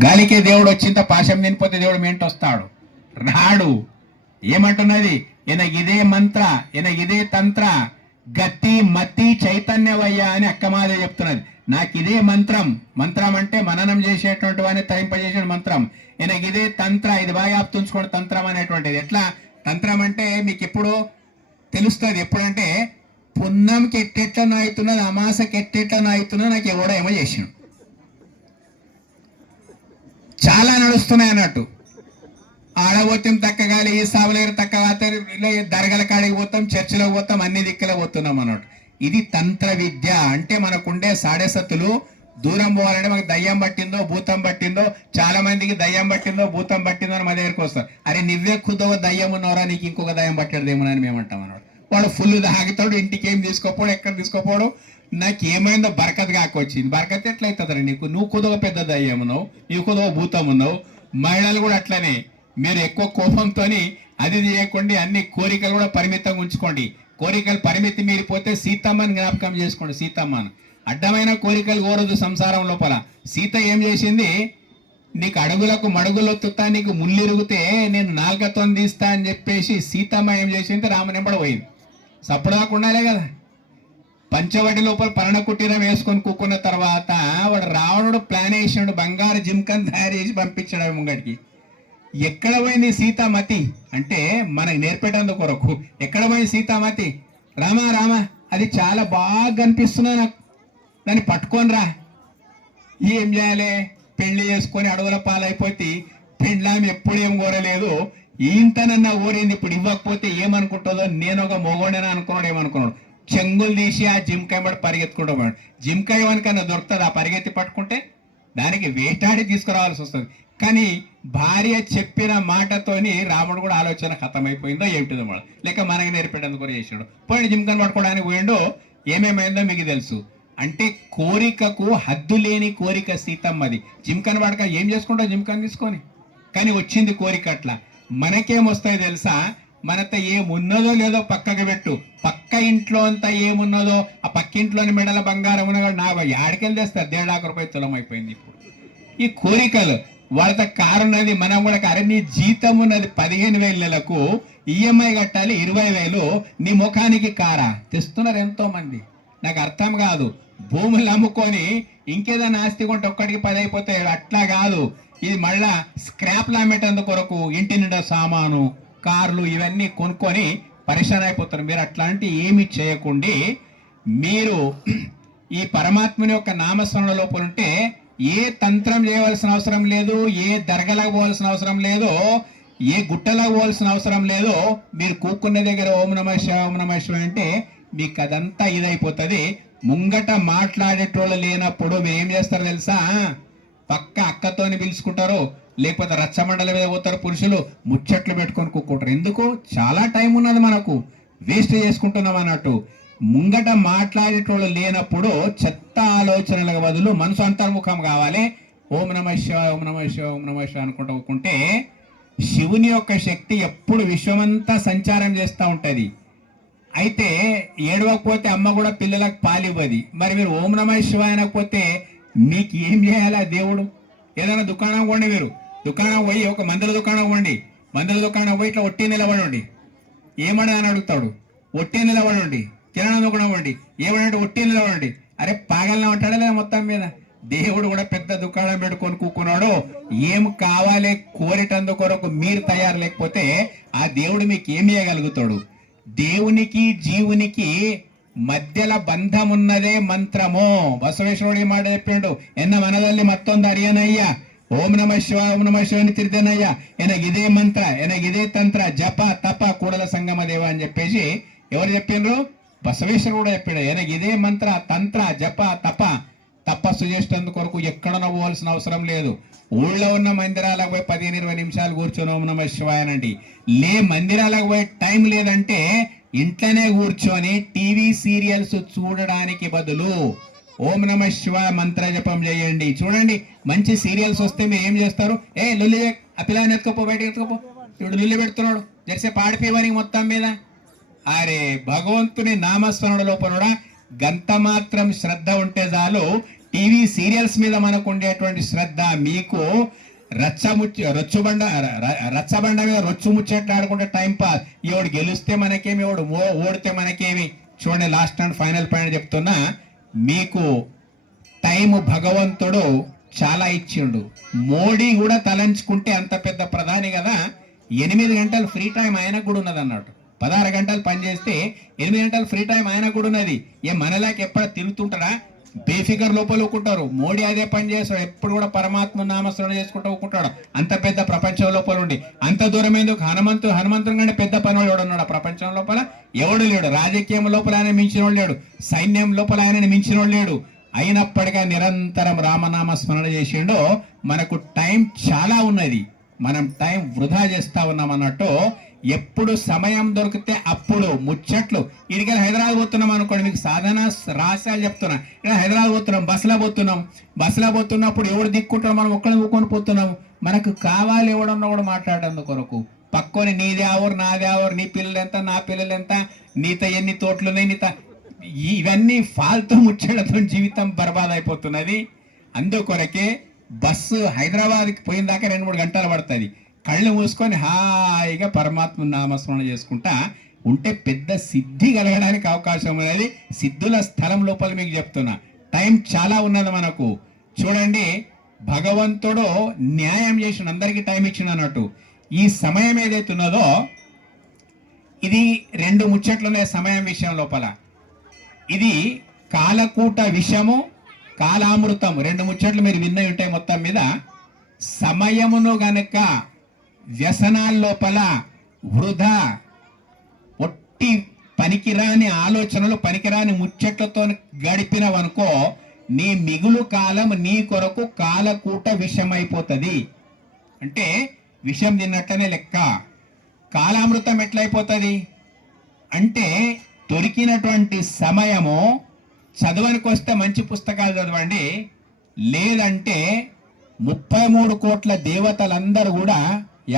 గాలికే దేవుడు వచ్చింత పాశం తినిపోతే దేవుడు మెంటి వస్తాడు రాడు. ఏమంటున్నది? ఇదే మంత్ర ఇదే తంత్ర గతి మతి చైతన్యవయ్య అని అక్కమాదే చెప్తున్నది. నాకు ఇదే మంత్రం. మంత్రం అంటే మననం చేసేటువంటి వాడిని తరింపజేసిన మంత్రం. ఇదే తంత్ర. ఇది బాగా ఆపుతుంచుకోండి. తంత్రం అనేటువంటిది ఎట్లా? తంత్రం అంటే మీకు ఎప్పుడు తెలుస్తుంది. ఎప్పుడంటే పున్నంకి ఎట్టెట్లను అవుతున్నది, అమాసకి ఎట్టెట్లను అవుతున్నది నాకు ఎవడో ఏమో చేసాడు. చాలా నడుస్తున్నాయి అన్నట్టు. ఆడబోతాం తక్కగాలి, ఈ సావులేరు తక్క ఇలా దరగల కాడికి పోతాం, చర్చిలోకి పోతాం, అన్ని దిక్కులో పోతున్నాం అన్నట్టు. ఇది తంత్ర విద్య. అంటే మనకుండే సాడెసత్తులు దూరం పోవాలంటే మనకు దయ్యం పట్టిందో భూతం పట్టిందో, చాలా మందికి దయ్యం పట్టిందో భూతం పట్టిందో అని మా దగ్గరికి వస్తారు. అరే నువ్వే కుదవ దయ్యం ఉన్నవరా, నీకు ఇంకొక దయ్యం పట్టాడుదేమోనని మేమంటాం అన్నాడు. వాడు ఫుల్ తాగుతాడు, ఇంటికి ఏం తీసుకోపోడు, ఎక్కడ తీసుకోపోడు. నాకు ఏమైందో బరకత్ కాకొచ్చింది. బరకత్ ఎట్లయితుంది నీకు? నువ్వు కుదవ పెద్ద దయ్యం ఉన్నావు, నీవు కుదవ భూతం ఉన్నావు. మహిళలు కూడా అట్లనే. మీరు ఎక్కువ కోపంతో అది చేయకండి. అన్ని కోరికలు కూడా పరిమితంగా ఉంచుకోండి. కోరికలు పరిమితి మీరిపోతే సీతమ్మని జ్ఞాపకం చేసుకోండి. సీతమ్మను అడ్డమైన కోరికలు కోరదు సంసారం లోపల. సీత ఏం చేసింది? నీకు అడుగులకు మడుగులొత్తుతా, నీకు ముళ్ళిరుగుతే నేను నాలుకతో తీస్తా అని చెప్పేసి సీతమ్మ ఏం చేసింది? రామనెంబడి పోయింది. సప్పుడు కాకుండాలే కదా. పంచవటి లోపల పరణ కుటీరం వేసుకొని కూకున్న తర్వాత వాడు రావణుడు ప్లాన్ వేసినాడు. బంగారు జిమ్కన్ తయారు చేసి పంపించాడు ముంగడికి. ఎక్కడ పోయింది సీతామతి అంటే మనకు నేర్పేటందుకు కొరకు. ఎక్కడ పోయింది సీతామతి? రామా రామా, అది చాలా బాగా కనిపిస్తున్నా నాకు, దాన్ని పట్టుకొని రా. ఏం చేయాలి? పెళ్లి చేసుకొని అడవుల పాలైపోతే పెళ్ళాం ఎప్పుడేం కోరలేదు, ఇంతనన్నా ఓరింది. ఇప్పుడు ఇవ్వకపోతే ఏమనుకుంటుందో, నేను ఒక మొగోడేనా అనుకున్నాడు. ఏమనుకున్నాడు? చెంగులు తీసి ఆ జిమ్కాయ పడి పరిగెత్తుకుంటూ పోయాడు. జిమ్కాయ వనకన్నా దొరుకుతుంది. ఆ పరిగెత్తి పట్టుకుంటే దానికి వేటాడి తీసుకురావాల్సి వస్తుంది. కానీ భార్య చెప్పిన మాటతోని రాముడు కూడా ఆలోచన ఖతమైపోయిందో ఏమిటిదో మనం లేక మనకి నేర్పేటందుకు కూడా చేసాడు. పోయిన జిమ్కన్ పట్టుకోవడానికి పోయిండో ఏమేమైందో మీకు తెలుసు. అంటే కోరికకు హద్దు లేని కోరిక సీతమ్మది. జిమ్కన్ పడక ఏం చేసుకుంటావు జిమ్కన్ తీసుకొని? కానీ వచ్చింది కోరిక అట్లా. మనకేమొస్తాయి తెలుసా? మనతో ఏమున్నదో లేదో పక్కకు పెట్టు. పక్క ఇంట్లో అంతా ఏమున్నదో ఆ పక్కింట్లోని మెడల బంగారం ఉన్నదో నా ఆడికెళ్ళి తెస్తారు. 1.5 లక్ష రూపాయలు తులం అయిపోయింది. ఇప్పుడు ఈ కోరికలు వాళ్ళతో కారు ఉన్నది, మనం కూడా అరే నీ జీతం ఉన్నది 15,000 నెలకు, ఈఎంఐ కట్టాలి 20,000, నీ ముఖానికి కారా తెస్తున్నారు ఎంతో మంది. నాకు అర్థం కాదు. భూములు అమ్ముకొని ఇంకేదైనా ఆస్తి కొంటే ఒక్కడికి 10 అయిపోతాయి. అట్లా కాదు. ఇది మళ్ళా స్క్రాప్లు అమ్మేటందుకు కొరకు ఇంటి నిండా సామాను, కార్లు ఇవన్నీ కొనుక్కొని పరిశాన్ అయిపోతారు. మీరు అట్లాంటి ఏమి చేయకుండి మీరు ఈ పరమాత్మని యొక్క నామస్మరణ లోపల ఉంటే ఏ తంత్రం చేయవలసిన అవసరం లేదు, ఏ దర్గలకు పోవాల్సిన అవసరం లేదు, ఏ గుట్టలకు పోవాల్సిన అవసరం లేదు. మీరు కూక్కున్న దగ్గర ఓం నమః శివాయ ఓం నమః శివాయ అంటే మీకు అదంతా ఇదైపోతుంది. ముంగట మాట్లాడేటోళ్ళు లేనప్పుడు మీరు ఏం చేస్తారు తెలుసా? పక్క అక్కతోని పిలుచుకుంటారు, లేకపోతే రచ్చమండల మీద పోతారు. పురుషులు ముచ్చట్లు పెట్టుకొని కూక్కుంటారు. ఎందుకు? చాలా టైం ఉన్నది, మనకు వేస్ట్ చేసుకుంటున్నాం అన్నట్టు. ముంగట మాట్లాడేటోళ్ళు లేనప్పుడు చెత్త ఆలోచనలకు బదులు మనసు అంతర్ముఖం కావాలి. ఓం నమః శివాయ ఓం నమః శివాయ ఓం నమః శివాయ అనుకుంటూ కూకుంటే శివుని యొక్క శక్తి ఎప్పుడు విశ్వమంతా సంచారం చేస్తూ ఉంటుంది. అయితే ఏడవకపోతే అమ్మ కూడా పిల్లలకు పాలివ్వది. మరి మీరు ఓం నమః శివాయ అనకపోతే మీకు ఏం చేయాలి దేవుడు? ఏదైనా దుకాణం పోండి, మీరు దుకాణం పోయి ఒక మందుల దుకాణం పోండి, మందుల దుకాణం పోయి ఇట్లా ఒట్టి నిలబడండి. ఏమని అని అడుగుతాడు? ఒట్టి నిలబడండి. కిరాణా దుకాణం పోండి, ఏమనంటే ఒట్టి నిలబడండి. అరే పాగలన అంటాడా లేదా? మొత్తం మీద దేవుడు కూడా పెద్ద దుకాణం పెట్టుకొని కూకున్నాడు. ఏం కావాలి కోరిటందు కొరకు మీరు తయారు లేకపోతే ఆ దేవుడు మీకు ఏమి ఇవ్వగలుగుతాడు? దేవునికి జీవునికి మధ్యల బంధం ఉన్నదే మంత్రము. బసవేశ్వరుడు మాట చెప్పిండు, ఎన్న మనదల్లి మತ್ತೊಂದು అరియనయ్య ఓం నమః శివాయ ఓం నమః శివాయ తిరిదనయ్య ఎనగిదే మంత్ర ఎనగిదే తంత్ర జప తప కూడల సంగమ దేవ అని చెప్పేసి ఎవరు చెప్పిండ్రు? బసవేశ్వరుడు కూడా చెప్పాడు. ఎనగిదే మంత్ర తంత్ర జప తప. తపస్సు చేసేందుకు కొరకు ఎక్కడనో పోవాల్సిన అవసరం లేదు. ఊళ్ళో ఉన్న మందిరాలకు పోయి 15-20 నిమిషాలు కూర్చొని ఓం నమః శివాయ అనండి. మందిరాలకు పోయే టైం లేదంటే ఇంట్లోనే కూర్చొని టీవీ సీరియల్స్ చూడడానికి బదులు ఓం నమః శివాయ మంత్ర జపం చేయండి. చూడండి, మంచి సీరియల్స్ వస్తే మీరు ఏం చేస్తారు? లొల్లి ఆ పిల్లని ఎత్తుకోపో, బయటకు ఎత్తుకోపో, ఇప్పుడు లొల్లి పెడుతున్నాడు, జెర్సే పాడిపోయేవానికి మొత్తం మీద. అరే భగవంతుని నామస్మరణ లోపల గంత మాత్రం శ్రద్ధ ఉంటే చాలు. టీవీ సీరియల్స్ మీద మనకు ఉండేటువంటి శ్రద్ధ, మీకు రచ్చబండ మీద రొచ్చు ముచ్చట్లు ఆడుకుంటే టైం పాస్. ఎవడు గెలిస్తే మనకేమి, ఎవడు ఓడితే మనకేమి. చూడండి, లాస్ట్ అండ్ ఫైనల్ పాయింట్ చెప్తున్నా, మీకు టైం భగవంతుడు చాలా ఇచ్చిండు. మోడీ కూడా తలంచుకుంటే అంత పెద్ద ప్రధాని కదా, 8 గంటలు ఫ్రీ టైం ఆయనకు కూడా ఉన్నది అన్నట్టు. 16 గంటలు పనిచేస్తే 8 గంటలు ఫ్రీ టైం ఆయనకు కూడా ఉన్నది. మనలాకి ఎప్పుడు తిరుగుతుంటారా, బేఫికర్ లోపల ఊకుంటారు. మోడీ అదే పని చేస్తాడు, ఎప్పుడు కూడా పరమాత్మ నామస్మరణ చేసుకుంటూ ఊకుంటాడు. అంత పెద్ద ప్రపంచం లోపల ఉండి అంత దూరం ఎందుకు? హనుమంతుడు కంటే పెద్ద పని ఎవడు ఉన్నాడు ప్రపంచం లోపల? ఎవడు లేడు. రాజకీయం లోపల ఆయన మించిన వాడు లేడు, సైన్యం లోపల ఆయన మించిన వాడు లేడు. అయినప్పటికీ నిరంతరం రామనామ స్మరణ చేసిండో. మనకు టైం చాలా ఉన్నది, మనం టైం వృధా చేస్తా ఉన్నాం అన్నట్టు. ఎప్పుడు సమయం దొరికితే అప్పుడు ముచ్చట్లు. ఇడికి హైదరాబాద్ పోతున్నాం అనుకోండి, మీకు సాధన రహస్యాలు చెప్తున్నా. ఇక్కడ హైదరాబాద్ పోతున్నాం, బస్సులో పోతున్నప్పుడు ఎవడు దిక్కుంటాం, మనం ఒక్కడే ఊకొని పోతున్నాం. మనకు కావాలి ఎవడన్నా కూడా మాట్లాడేందుకు కొరకు. పక్కని నీదే ఆవరు, నాదే ఆవరు, నీ పిల్లలు ఎంత, నా పిల్లలు ఎంత, నీత ఎన్ని తోట్లున్నాయి, ఇవన్నీ ఫాల్తూ ముచ్చట్లతో జీవితం బర్బాద్ అయిపోతున్నది. అందుకొరకే బస్సు హైదరాబాద్కి పోయిన దాకా 2-3 గంటలు పడుతుంది. కళ్ళు మూసుకొని హాయిగా పరమాత్మ నామస్మరణ చేసుకుంటా ఉంటే పెద్ద సిద్ధి కలగడానికి అవకాశం ఉన్నది. సిద్ధుల స్థలం లోపల మీకు చెప్తున్నా, టైం చాలా ఉన్నది మనకు. చూడండి, భగవంతుడు న్యాయం చేసిన, అందరికీ టైం ఇచ్చిన అన్నట్టు. ఈ సమయం ఏదైతే ఉన్నదో ఇది 2 ముచ్చట్లున్నాయి సమయం విషయం లోపల. ఇది కాలకూట విషము, కాలామృతం, 2 ముచ్చట్లు మీరు విన్నవి ఉంటాయి. మొత్తం మీద సమయమును గనక వ్యసనాల లోపల వృధా, ఒట్టి పనికిరాని ఆలోచనలు, పనికిరాని ముచ్చట్లతో గడిపినవనుకో, నీ మిగులు కాలం నీ కొరకు కాలకూట విషమైపోతుంది. అంటే విషం తిన్నట్లనే లెక్క. కాలామృతం ఎట్లయిపోతుంది అంటే, దొరికినటువంటి సమయము చదవనికి వస్తే మంచి పుస్తకాలు చదవండి, లేదంటే 33 కోట్ల దేవతలందరూ కూడా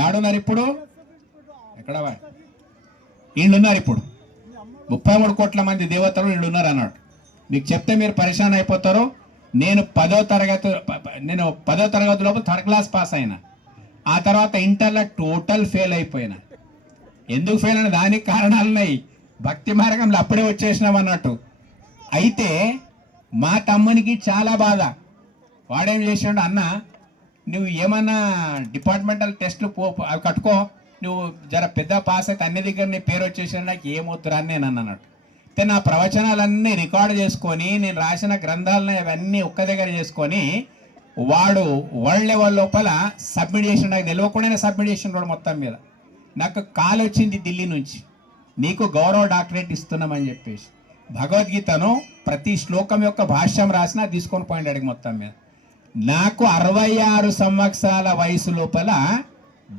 ఏడున్నారు ఇప్పుడు? ఎక్కడ వీళ్ళున్నారు ఇప్పుడు. 33 కోట్ల మంది దేవతలు వీళ్ళున్నారు అన్నాడు. మీకు చెప్తే మీరు పరిశాన్ అయిపోతారు. నేను 10వ తరగతి లోపు 3rd క్లాస్ పాస్ అయినా. ఆ తర్వాత ఇంటర్లో టోటల్ ఫెయిల్ అయిపోయినా. ఎందుకు ఫెయిల్ అయినా దానికి కారణాలు ఉన్నాయి. భక్తి మార్గంలో అప్పుడే వచ్చేసినాం అన్నట్టు. అయితే మా తమ్మునికి చాలా బాధ. వాడేం చేసాడు, అన్న నువ్వు ఏమన్నా డిపార్ట్మెంటల్ టెస్ట్లు అవి కట్టుకో, నువ్వు జర పెద్ద పాస్ అయితే అన్ని దగ్గర నీ పేరు వచ్చేసాడు, నాకు ఏమవుతురా అని నేను అన్నట్టు. అయితే నా ప్రవచనాలన్నీ రికార్డు చేసుకొని, నేను రాసిన గ్రంథాలను అవన్నీ ఒక్క దగ్గర చేసుకొని, వాడు వరల్డ్ లెవెల్ లోపల సబ్మిట్ చేసిన, నాకు నిలవకుండానే సబ్మిట్ చేసిన. మొత్తం మీద నాకు కాల్ వచ్చింది ఢిల్లీ నుంచి, నీకు గౌరవ డాక్టరేట్ ఇస్తున్నామని చెప్పేసి. భగవద్గీతను ప్రతి శ్లోకం యొక్క భాష్యం రాసినా తీసుకొని పోయింది అడిగి. మొత్తం మీద నాకు 66 సంవత్సరాల వయసు లోపల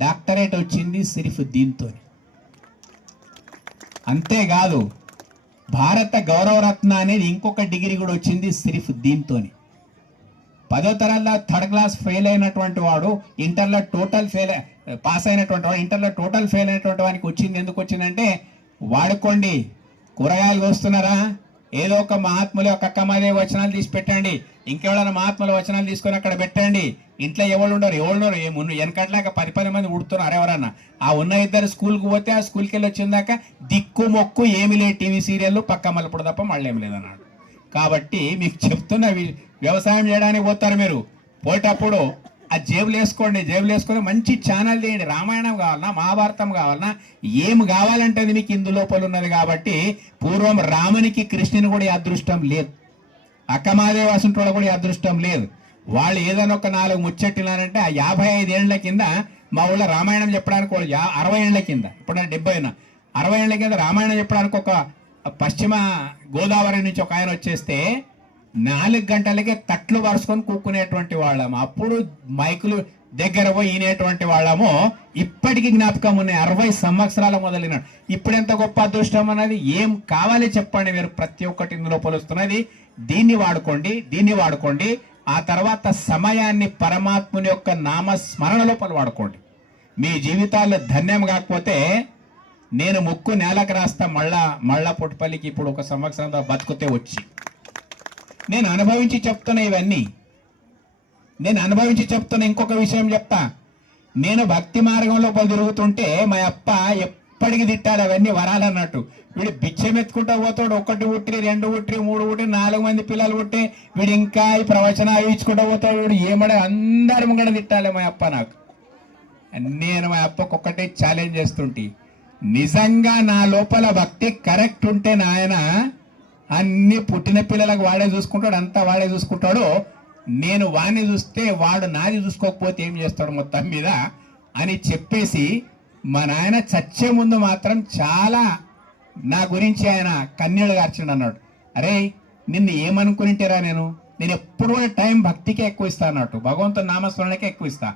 డాక్టరేట్ వచ్చింది సిర్ఫ్ దీంతో. అంతేకాదు, భారత గౌరవరత్న అనేది ఇంకొక డిగ్రీ కూడా వచ్చింది సిర్ఫ్ దీంతో. 10వ తరగతిలో 3rd క్లాస్ ఫెయిల్ అయినటువంటి వాడు ఇంటర్లో టోటల్ పాస్ అయినటువంటి వాడు ఇంటర్లో టోటల్ ఫెయిల్ అయినటువంటి వానికి వచ్చింది. ఎందుకు వచ్చిందంటే, వాడుకోండి, కూరగాయలు కోస్తున్నారా, ఏదో ఒక మహాత్ములు ఒక అక్కమాదే వచనాలు తీసి పెట్టండి, ఇంకెవరైనా మహాత్ముల వచనాలు తీసుకొని అక్కడ పెట్టండి. ఇంట్లో ఎవరుండరు వెనకట్లాక 10 మంది ఉడుతున్నారు ఎవరన్నా. ఆ ఉన్న 2 స్కూల్కి పోతే ఆ స్కూల్కి వెళ్ళి వచ్చిందాక దిక్కు మొక్కు ఏమి లేదు, టీవీ సీరియల్ పక్క మల్లప్పుడు తప్ప మళ్ళీ ఏమి లేదన్నాడు. కాబట్టి మీకు చెప్తున్న, వ్యవసాయం చేయడానికి పోతారు మీరు, పోయేటప్పుడు ఆ జేబులు వేసుకొని మంచి ఛానల్ తీయండి. రామాయణం కావాలన్నా, మహాభారతం కావాలన్నా, ఏం కావాలంటే అది మీకు ఇందు లోపల ఉన్నది. కాబట్టి పూర్వం రామునికి కృష్ణుని కూడా ఈ అదృష్టం లేదు, అక్కమాదేవి అసంటోళ్ళ కూడా ఈ అదృష్టం లేదు. వాళ్ళు ఏదైనా ఒక 4 ముచ్చట్టినారంటే ఆ 55 ఏళ్ల కింద మా ఊళ్ళో రామాయణం చెప్పడానికి 60 ఏళ్ల కింద, ఇప్పుడు 70 60 ఏళ్ల కింద రామాయణం చెప్పడానికి ఒక పశ్చిమ గోదావరి నుంచి ఒక ఆయన వచ్చేస్తే 4 గంటలకే తట్లు వరుసుకొని కూక్కునేటువంటి వాళ్ళము. అప్పుడు మైకులు దగ్గర పోయి ఈనేటువంటి వాళ్ళము. ఇప్పటికీ జ్ఞాపకం ఉన్నాయి, 60 సంవత్సరాల మొదలైన. ఇప్పుడు ఎంత గొప్ప అదృష్టం అన్నది. ఏం కావాలి చెప్పండి మీరు, ప్రతి ఒక్కటి ఇందులో పొలుస్తున్నది. దీన్ని వాడుకోండి. ఆ తర్వాత సమయాన్ని పరమాత్ముని యొక్క నామస్మరణ లోపల వాడుకోండి. మీ జీవితాల్లో ధన్యం కాకపోతే నేను ముక్కు నేలకు రాస్తా, మళ్ళా పుట్టుపల్లికి ఇప్పుడు 1 సంవత్సరం బతుకుతే వచ్చి నేను అనుభవించి చెప్తున్నా ఇవన్నీ. నేను అనుభవించి చెప్తున్నా. ఇంకొక విషయం చెప్తా. నేను భక్తి మార్గంలో తిరుగుతుంటే మా అప్ప ఎప్పటికి తిట్టాలి అవన్నీ వరాలన్నట్టు. వీడు బిచ్చం ఎత్తుకుంటా పోతాడు. 1 ఉట్రి 2 ఉట్రి 3 ఉట్రి 4 మంది పిల్లలు పుట్టి వీడు ఇంకా ఈ ప్రవచనాలు ఇచ్చుకుంటా పోతాడు. వీడు ఏమడే అందరి ముంగడ తిట్టాలి మా అప్ప నాకు. నేను మా అప్పకు ఒక్కటే ఛాలెంజ్ చేస్తుంటే, నిజంగా నా లోపల భక్తి కరెక్ట్ ఉంటే నాయన అన్ని పుట్టిన పిల్లలకు వాడే చూసుకుంటాడు, అంతా వాడే చూసుకుంటాడు. నేను వాడిని చూస్తే వాడు నాది చూసుకోకపోతే ఏం చేస్తాడు మొత్తం మీద అని చెప్పేసి మా నాయన చచ్చే ముందు మాత్రం చాలా నా గురించి ఆయన కన్నీళ్ళు గార్చిండు అన్నాడు. అరే నిన్ను ఏమనుకునింటేరా, నేను ఎప్పుడు కూడా టైం భక్తికే ఎక్కువ ఇస్తా అన్నట్టు, భగవంతుని నామస్మరణకే ఎక్కువ ఇస్తా.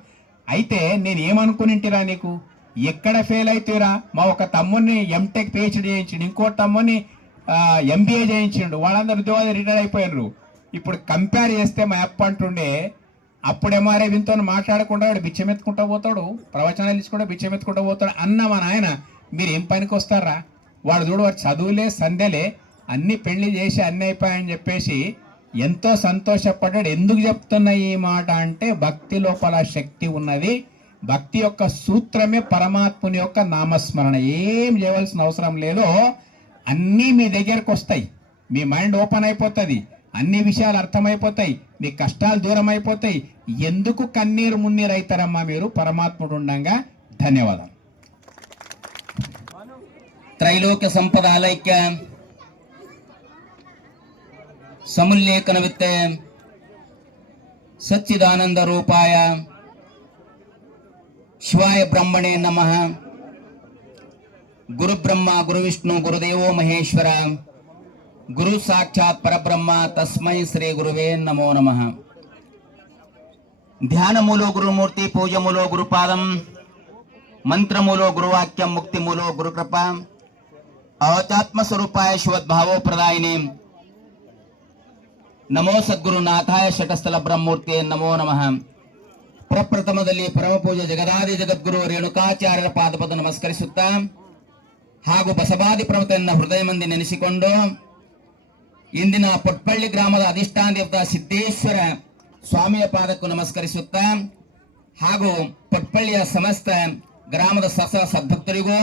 అయితే నేను ఏమనుకునింటిరా, నీకు ఎక్కడ ఫెయిల్ అవుతారా? మా ఒక తమ్ముడిని ఎంటెక్ పిహెచ్డి చేయించిండు, ఇంకో తమ్ముడిని ఎంబీఏ చేయించిండు, వాళ్ళందరూ ఉద్యోగాలు రిటైర్ అయిపోయారు. ఇప్పుడు కంపేర్ చేస్తే మా అప్ప అంటుండే, అప్పుడేమో అరే వింతో మాట్లాడకుండా వాడు బిచ్చమెత్తుకుంటూ పోతాడు, ప్రవచనాలు ఇచ్చుకుంటూ బిచ్చమెత్తుకుంటూ పోతాడు అన్న మా నాయన, మీరు ఏం పనికి వస్తారా? వాడు చూడు, వాడు చదువులే సందేలే అన్ని పెళ్లి చేసి అన్ని అయిపోయాయని చెప్పేసి ఎంతో సంతోషపడ్డాడు. ఎందుకు చెప్తున్నా ఈ మాట అంటే, భక్తి లోపల శక్తి ఉన్నది. భక్తి యొక్క సూత్రమే పరమాత్ముని యొక్క నామస్మరణ. ఏం చేయవలసిన అవసరం లేదో అన్నీ మీ దగ్గరకు వస్తాయి. మీ మైండ్ ఓపెన్ అయిపోతుంది, అన్ని విషయాలు అర్థమైపోతాయి, మీ కష్టాలు దూరం అయిపోతాయి. ఎందుకు కన్నీరు మున్నీరు అవుతారమ్మా మీరు పరమాత్ముడు ఉండంగా. ధన్యవాదాలు. ತ್ರೈಲೋಕ್ಯ ಸಂಪದ ಆಲೈಕ್ಯ ಸಮುಲ್ಲೇಖನ ವಿತ್ತ ಸಚ್ಚಿದಾನಂದ ರೂಪಾಯ ಶಿವಾಯ ಬ್ರಹ್ಮಣೇ ನಮಃ. ಗುರು ಬ್ರಹ್ಮ ಗುರು ವಿಷ್ಣು ಗುರುದೇವೋ ಮಹೇಶ್ವರ ಗುರು ಸಾಕ್ಷಾತ್ ಪರಬ್ರಹ್ಮ ತಸ್ಮೈ ಶ್ರೀ ಗುರುವೇ ನಮೋ ನಮಃ. ಧ್ಯಾನ ಮೂಲೋ ಗುರುಮೂರ್ತಿ ಪೂಜ ಮೂಲೋ ಗುರುಪಾದಂ ಮಂತ್ರ ಮೂಲೋ ಗುರುವಾಕ್ಯಂ ಮುಕ್ತಿ ಮೂಲೋ ಗುರುಕೃಪಾ ಅವತಾತ್ಮ ಸ್ವರೂಪಾಯ ಶಿವದ್ಭಾವೋ ಪ್ರದಾಯಿನಿ ನಮೋ ಸದ್ಗುರುನಾಥಾಯ ಶಟಸ್ಥಲ ಬ್ರಹ್ಮೂರ್ತಿ ನಮೋ ನಮಃ. ಪ್ರಪ್ರಥಮದಲ್ಲಿ ಪರಮ ಪೂಜೆ ಜಗದಾದಿ ಜಗದ್ಗುರು ರೇಣುಕಾಚಾರ್ಯರ ಪಾದಪದ ನಮಸ್ಕರಿಸುತ್ತಾ ಹಾಗೂ ಬಸವಾದಿ ಪ್ರವತೆಯನ್ನ ಹೃದಯ ಮಂದಿ ನೆನೆಸಿಕೊಂಡು ಇಂದಿನ ಪೊಟ್ಪಳ್ಳಿ ಗ್ರಾಮದ ಅಧಿಷ್ಠಾನ ದೇವತಾ ಸಿದ್ದೇಶ್ವರ ಸ್ವಾಮಿಯ ಪಾದಕ್ಕೂ ನಮಸ್ಕರಿಸುತ್ತಾ ಹಾಗೂ ಪೊಟ್ಪಳ್ಳಿಯ ಸಮಸ್ತ ಗ್ರಾಮದ ಸದ್ಭಕ್ತರಿಗೂ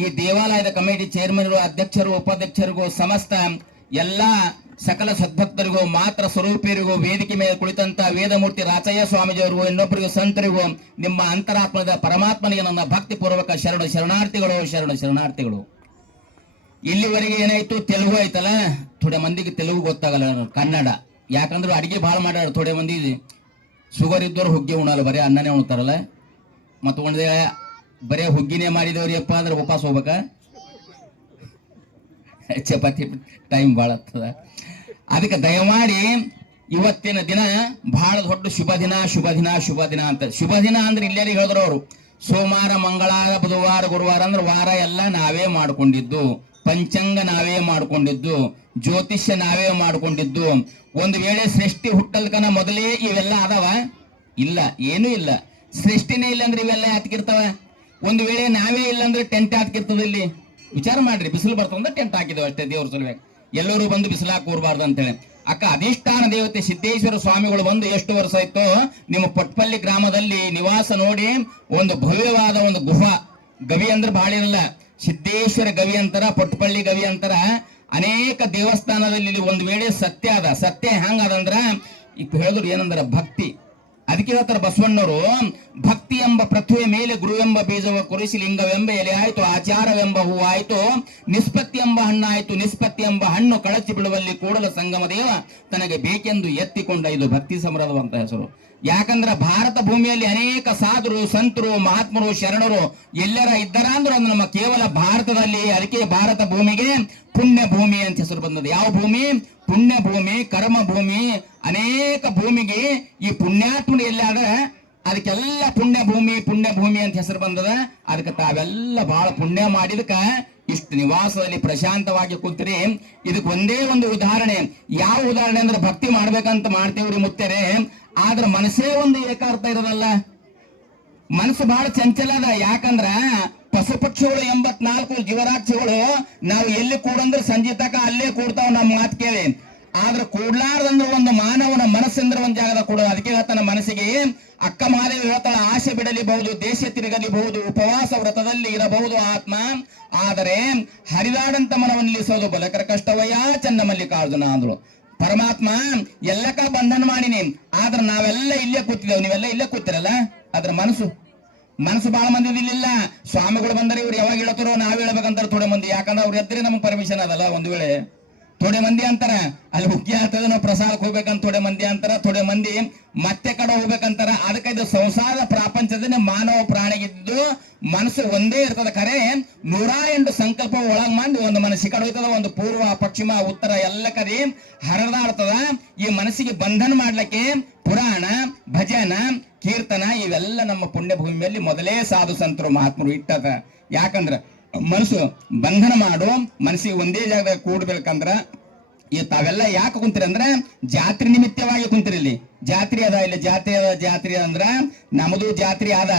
ಈ ದೇವಾಲಯದ ಕಮಿಟಿ ಚೇರ್ಮನ್ರು ಅಧ್ಯಕ್ಷರು ಉಪಾಧ್ಯಕ್ಷರಿಗೂ ಸಮಸ್ತ ಎಲ್ಲ ಸಕಲ ಸದ್ಭಕ್ತರಿಗೂ ಮಾತ್ರ ಸ್ವರೂಪಿಯರಿಗೂ ವೇದಿಕೆ ಮೇಲೆ ಕುಳಿತಂತ ವೇದಮೂರ್ತಿ ರಾಚಯ್ಯ ಸ್ವಾಮೀಜಿಯವರಿಗೂ ಇನ್ನೊಬ್ಬರಿಗೂ ಸಂತರಿಗೂ ನಿಮ್ಮ ಅಂತರಾತ್ಮದ ಪರಮಾತ್ಮನಿಗೆ ನನ್ನ ಭಕ್ತಿ ಪೂರ್ವಕ ಶರಣಾರ್ಥಿಗಳು. ಇಲ್ಲಿವರೆಗೆ ಏನಾಯ್ತು, ತೆಲುಗು ಆಯ್ತಲ್ಲ, ಥೋಡೆ ಮಂದಿಗೆ ತೆಲುಗು ಗೊತ್ತಾಗಲ್ಲ, ಕನ್ನಡ. ಯಾಕಂದ್ರೆ ಅಡಿಗೆ ಭಾಳ ಮಾಡ್ಯಾರ. ಥೋಡೆ ಮಂದಿ ಶುಗರ್ ಇದ್ದವ್ರು ಹುಗ್ಗಿ ಉಣಲ್ಲ, ಬರೀ ಅನ್ನನೇ ಉಣ್ತಾರಲ್ಲ. ಮತ್ತು ಉಣ್ದೆ ಬರೇ ಹುಗ್ಗಿನೇ ಮಾಡಿದವ್ರಿಯಪ್ಪ ಅಂದ್ರೆ ಉಪವಾಸ ಹೋಗ್ಬೇಕ, ಚಪಾತಿ ಟೈಮ್ ಭಾಳ ಆಗ್ತದ. ಅದಕ್ಕೆ ದಯಮಾಡಿ ಇವತ್ತಿನ ದಿನ ಬಹಳ ದೊಡ್ಡ ಶುಭ ದಿನ ಅಂತ. ಶುಭ ದಿನ ಅಂದ್ರೆ ಇಲ್ಲೇರಿ ಹೇಳಿದ್ರು ಅವರು, ಸೋಮವಾರ ಮಂಗಳವಾರ ಬುಧವಾರ ಗುರುವಾರ ಅಂದ್ರೆ ವಾರ ಎಲ್ಲ ನಾವೇ ಮಾಡ್ಕೊಂಡಿದ್ದು, ಪಂಚಾಂಗ ನಾವೇ ಮಾಡ್ಕೊಂಡಿದ್ದು, ಜ್ಯೋತಿಷ್ಯ ನಾವೇ ಮಾಡ್ಕೊಂಡಿದ್ದು. ಒಂದು ವೇಳೆ ಸೃಷ್ಟಿ ಹುಟ್ಟಲ್ಕನ ಮೊದಲೇ ಇವೆಲ್ಲ ಅದಾವ? ಇಲ್ಲ, ಏನೂ ಇಲ್ಲ. ಸೃಷ್ಟಿನೇ ಇಲ್ಲ ಅಂದ್ರೆ ಇವೆಲ್ಲ ಯಾತಕ್ಕಿರ್ತಾವ? ಒಂದು ವೇಳೆ ನಾವೇ ಇಲ್ಲ ಅಂದ್ರೆ ಟೆಂಟ್ ಹಾಕಿರ್ತದ ಇಲ್ಲಿ? ವಿಚಾರ ಮಾಡ್ರಿ. ಬಿಸಿಲು ಬರ್ತಂದ್ರೆ ಟೆಂಟ್ ಹಾಕಿದೇವೆ ಅಷ್ಟೇ, ದೇವ್ರ ಸಲುವಾಗಿ. ಎಲ್ಲರೂ ಬಂದು ಬಿಸಿಲಾಕ ಕೂರಬಾರ್ದು ಅಂತೇಳಿ. ಅಕ್ಕ ಅಧಿಷ್ಠಾನ ದೇವತೆ ಸಿದ್ದೇಶ್ವರ ಸ್ವಾಮಿಗಳು ಬಂದು ಎಷ್ಟು ವರ್ಷ ಆಯ್ತು ನಿಮ್ಮ ಪೊಟ್ಪಳ್ಳಿ ಗ್ರಾಮದಲ್ಲಿ ನಿವಾಸ ನೋಡಿ. ಒಂದು ಭವ್ಯವಾದ ಒಂದು ಗುಹಾ, ಗವಿ ಅಂದ್ರೆ ಬಹಳ ಇರಲ್ಲ, ಸಿದ್ದೇಶ್ವರ ಗವಿ ಅಂತಾರ, ಪೊಟ್ಪಳ್ಳಿ ಗವಿ ಅಂತಾರ. ಅನೇಕ ದೇವಸ್ಥಾನದಲ್ಲಿ ಒಂದು ವೇಳೆ ಸತ್ಯ ಅದ. ಸತ್ಯ ಹೆಂಗದಂದ್ರ ಈಗ ಹೇಳಿದ್ರು ಏನಂದ್ರ ಭಕ್ತಿ. ಅದಕ್ಕೆ ಹೇಳ್ತಾರೆ ಬಸವಣ್ಣವರು, ಭಕ್ತಿ ಎಂಬ ಪೃಥ್ವಿಯ ಮೇಲೆ ಗುರುವೆಂಬ ಬೀಜವ ಕುರಿಸಿ ಲಿಂಗವೆಂಬ ಎಲೆ ಆಯ್ತು, ಆಚಾರವೆಂಬ ಹೂ ಆಯ್ತು, ನಿಷ್ಪತ್ತಿ ಎಂಬ ಹಣ್ಣಾಯ್ತು, ನಿಷ್ಪತ್ತಿ ಎಂಬ ಹಣ್ಣು ಕಳಚಿ ಬಿಡುವಲ್ಲಿ ಕೂಡಲ ಸಂಗಮ ದೇವ ತನಗೆ ಬೇಕೆಂದು ಎತ್ತಿಕೊಂಡ. ಇದು ಭಕ್ತಿ ಸಮರದಂತ ಹೆಸರು. ಯಾಕಂದ್ರೆ ಭಾರತ ಭೂಮಿಯಲ್ಲಿ ಅನೇಕ ಸಾಧುರು, ಸಂತರು, ಮಹಾತ್ಮರು, ಶರಣರು ಎಲ್ಲರ ಇದ್ದಾರ ಅಂದ್ರೆ ಅದು ನಮ್ಮ ಕೇವಲ ಭಾರತದಲ್ಲಿ. ಅದಕ್ಕೆ ಭಾರತ ಭೂಮಿಗೆ ಪುಣ್ಯ ಭೂಮಿ ಅಂತ ಹೆಸರು ಬಂದದ್ದು. ಯಾವ ಭೂಮಿ? ಪುಣ್ಯ ಭೂಮಿ, ಕರ್ಮ ಭೂಮಿ. ಅನೇಕ ಭೂಮಿಗೆ ಈ ಪುಣ್ಯಾತ್ಮರು ಎಲ್ಲಾದ ಅದಕ್ಕೆಲ್ಲ ಪುಣ್ಯ ಭೂಮಿ ಅಂತ ಹೆಸರು ಬಂದದ. ಅದಕ್ಕೆ ತಾವೆಲ್ಲ ಬಹಳ ಪುಣ್ಯ ಮಾಡಿದಕ್ಕ ಇಷ್ಟು ನಿವಾಸದಲ್ಲಿ ಪ್ರಶಾಂತವಾಗಿ ಕೂತ್ರಿ. ಇದಕ್ಕೆ ಒಂದೇ ಒಂದು ಉದಾಹರಣೆ. ಯಾವ ಉದಾಹರಣೆ ಅಂದ್ರೆ ಭಕ್ತಿ ಮಾಡ್ಬೇಕಂತ ಮಾಡ್ತೇವ್ರಿ ಮುತ್ತೇರೆ, ಆದ್ರ ಮನಸ್ಸೇ ಒಂದು ಏಕಾರ್ಥ ಇರೋದಲ್ಲ. ಮನಸ್ಸು ಬಹಳ ಚಂಚಲ ಅದ. ಯಾಕಂದ್ರ ಪಶು ಪಕ್ಷಿಗಳು 84 ಜೀವರಾಕ್ಷಿಗಳು ನಾವು ಎಲ್ಲಿ ಕೂಡಂದ್ರೆ ಸಂಜೆ ತಕ ಅಲ್ಲೇ ಕೂಡ್ತಾವ ನಮ್ಮ ಮಾತು ಕೇಳಿ. ಆದ್ರೆ ಕೂಡ್ಲಾರ್ದಂದ್ರೆ ಒಂದು ಮಾನವನ ಮನಸ್ಸಂದ್ರೆ ಒಂದು ಜಾಗದ ಕೂಡ. ಅದಕ್ಕೆ ಹೇಳ್ತಾನ ಮನಸ್ಸಿಗೆ ಅಕ್ಕ ಮಹಾದೇವಿ ಹೇಳ್ತಾಳ, ಆಸೆ ಬಿಡಲಿಬಹುದು, ದೇಶ ತಿರುಗಲಿಬಹುದು, ಉಪವಾಸ ವ್ರತದಲ್ಲಿ ಇರಬಹುದು ಆತ್ಮ, ಆದರೆ ಹರಿದಾಡಂತ ಮನವನ್ನು ನಿಲ್ಲಿಸೋದು ಬಲಕರ ಕಷ್ಟವಯ್ಯ ಚನ್ನ ಮಲ್ಲಿಕಾರ್ಜುನ ಅಂದ್ರು. ಪರಮಾತ್ಮ ಎಲ್ಲಕ್ಕ ಬಂಧನ ಮಾಡಿನಿ, ಆದ್ರೆ ನಾವೆಲ್ಲ ಇಲ್ಲೇ ಕೂತಿದ್ದೇವೆ, ನೀವೆಲ್ಲ ಇಲ್ಲೇ ಕೂತಿರಲ್ಲ. ಅದ್ರ ಮನಸ್ಸು ಬಹಳ ಮಂದಿ ಇಲ್ಲಿಲ್ಲ. ಸ್ವಾಮಿಗಳು ಬಂದರೆ ಇವ್ರು ಯಾವಾಗ ಹೇಳ್ತಾರೋ ನಾವ್ ಹೇಳ್ಬೇಕಂತಾರೆ ಥೋಡೆ ಮಂದಿ, ಯಾಕಂದ್ರೆ ಅವ್ರು ಎದ್ರೆ ನಮ್ಗೆ ಪರ್ಮಿಷನ್ ಅದಲ್ಲ. ಒಂದು ವೇಳೆ ಥೋಡೆ ಮಂದಿ ಅಂತಾರ ಅಲ್ಲಿ ಮುಖ್ಯ ಆಗ್ತದೆ, ನಾವು ಪ್ರಸಾದಕ್ಕೆ ಹೋಗ್ಬೇಕಂತ ಥೋಡೆ ಮಂದಿ ಅಂತಾರ, ಥೋಡೆ ಮಂದಿ ಮತ್ತೆ ಕಡೆ ಹೋಗ್ಬೇಕಂತಾರ. ಅದಕ್ಕೆ ಇದು ಸಂಸಾರದ ಪ್ರಾಪಂಚದಲ್ಲಿ ಮಾನವ ಪ್ರಾಣಿಗಿದ್ದು ಮನಸ್ಸು ಒಂದೇ ಇರ್ತದ. ಖರೆ 108 ಸಂಕಲ್ಪ ಒಳಗ್ ಮಂದಿ ಒಂದು ಮನಸ್ಸಿ ಕಡೆ ಹೋಯ್ತದ, ಒಂದು ಪೂರ್ವ ಪಶ್ಚಿಮ ಉತ್ತರ ಎಲ್ಲ ಕಡೆ ಹರಿದಾಡ್ತದ. ಈ ಮನಸ್ಸಿಗೆ ಬಂಧನ ಮಾಡ್ಲಿಕ್ಕೆ ಪುರಾಣ, ಭಜನ, ಕೀರ್ತನ ಇವೆಲ್ಲ ನಮ್ಮ ಪುಣ್ಯ ಭೂಮಿಯಲ್ಲಿ ಮೊದಲೇ ಸಾಧು ಸಂತರು ಮಹಾತ್ಮರು ಇಟ್ಟದ. ಯಾಕಂದ್ರ ಮನಸ್ಸು ಬಂಧನ ಮಾಡು, ಮನಸ್ಸಿಗೆ ಒಂದೇ ಜಾಗದಾಗ ಕೂಡ್ಬೇಕಂದ್ರ ಈ ತಾವೆಲ್ಲ ಯಾಕೆ ಕುಂತೀರಿ ಅಂದ್ರೆ ಜಾತ್ರೆ ನಿಮಿತ್ತವಾಗಿ ಕುಂತೀರಿ. ಇಲ್ಲಿ ಜಾತ್ರೆ ಅದ, ಇಲ್ಲಿ ಜಾತ್ರೆ ಅಂದ್ರ ನಮ್ದು ಜಾತ್ರೆ ಆದ.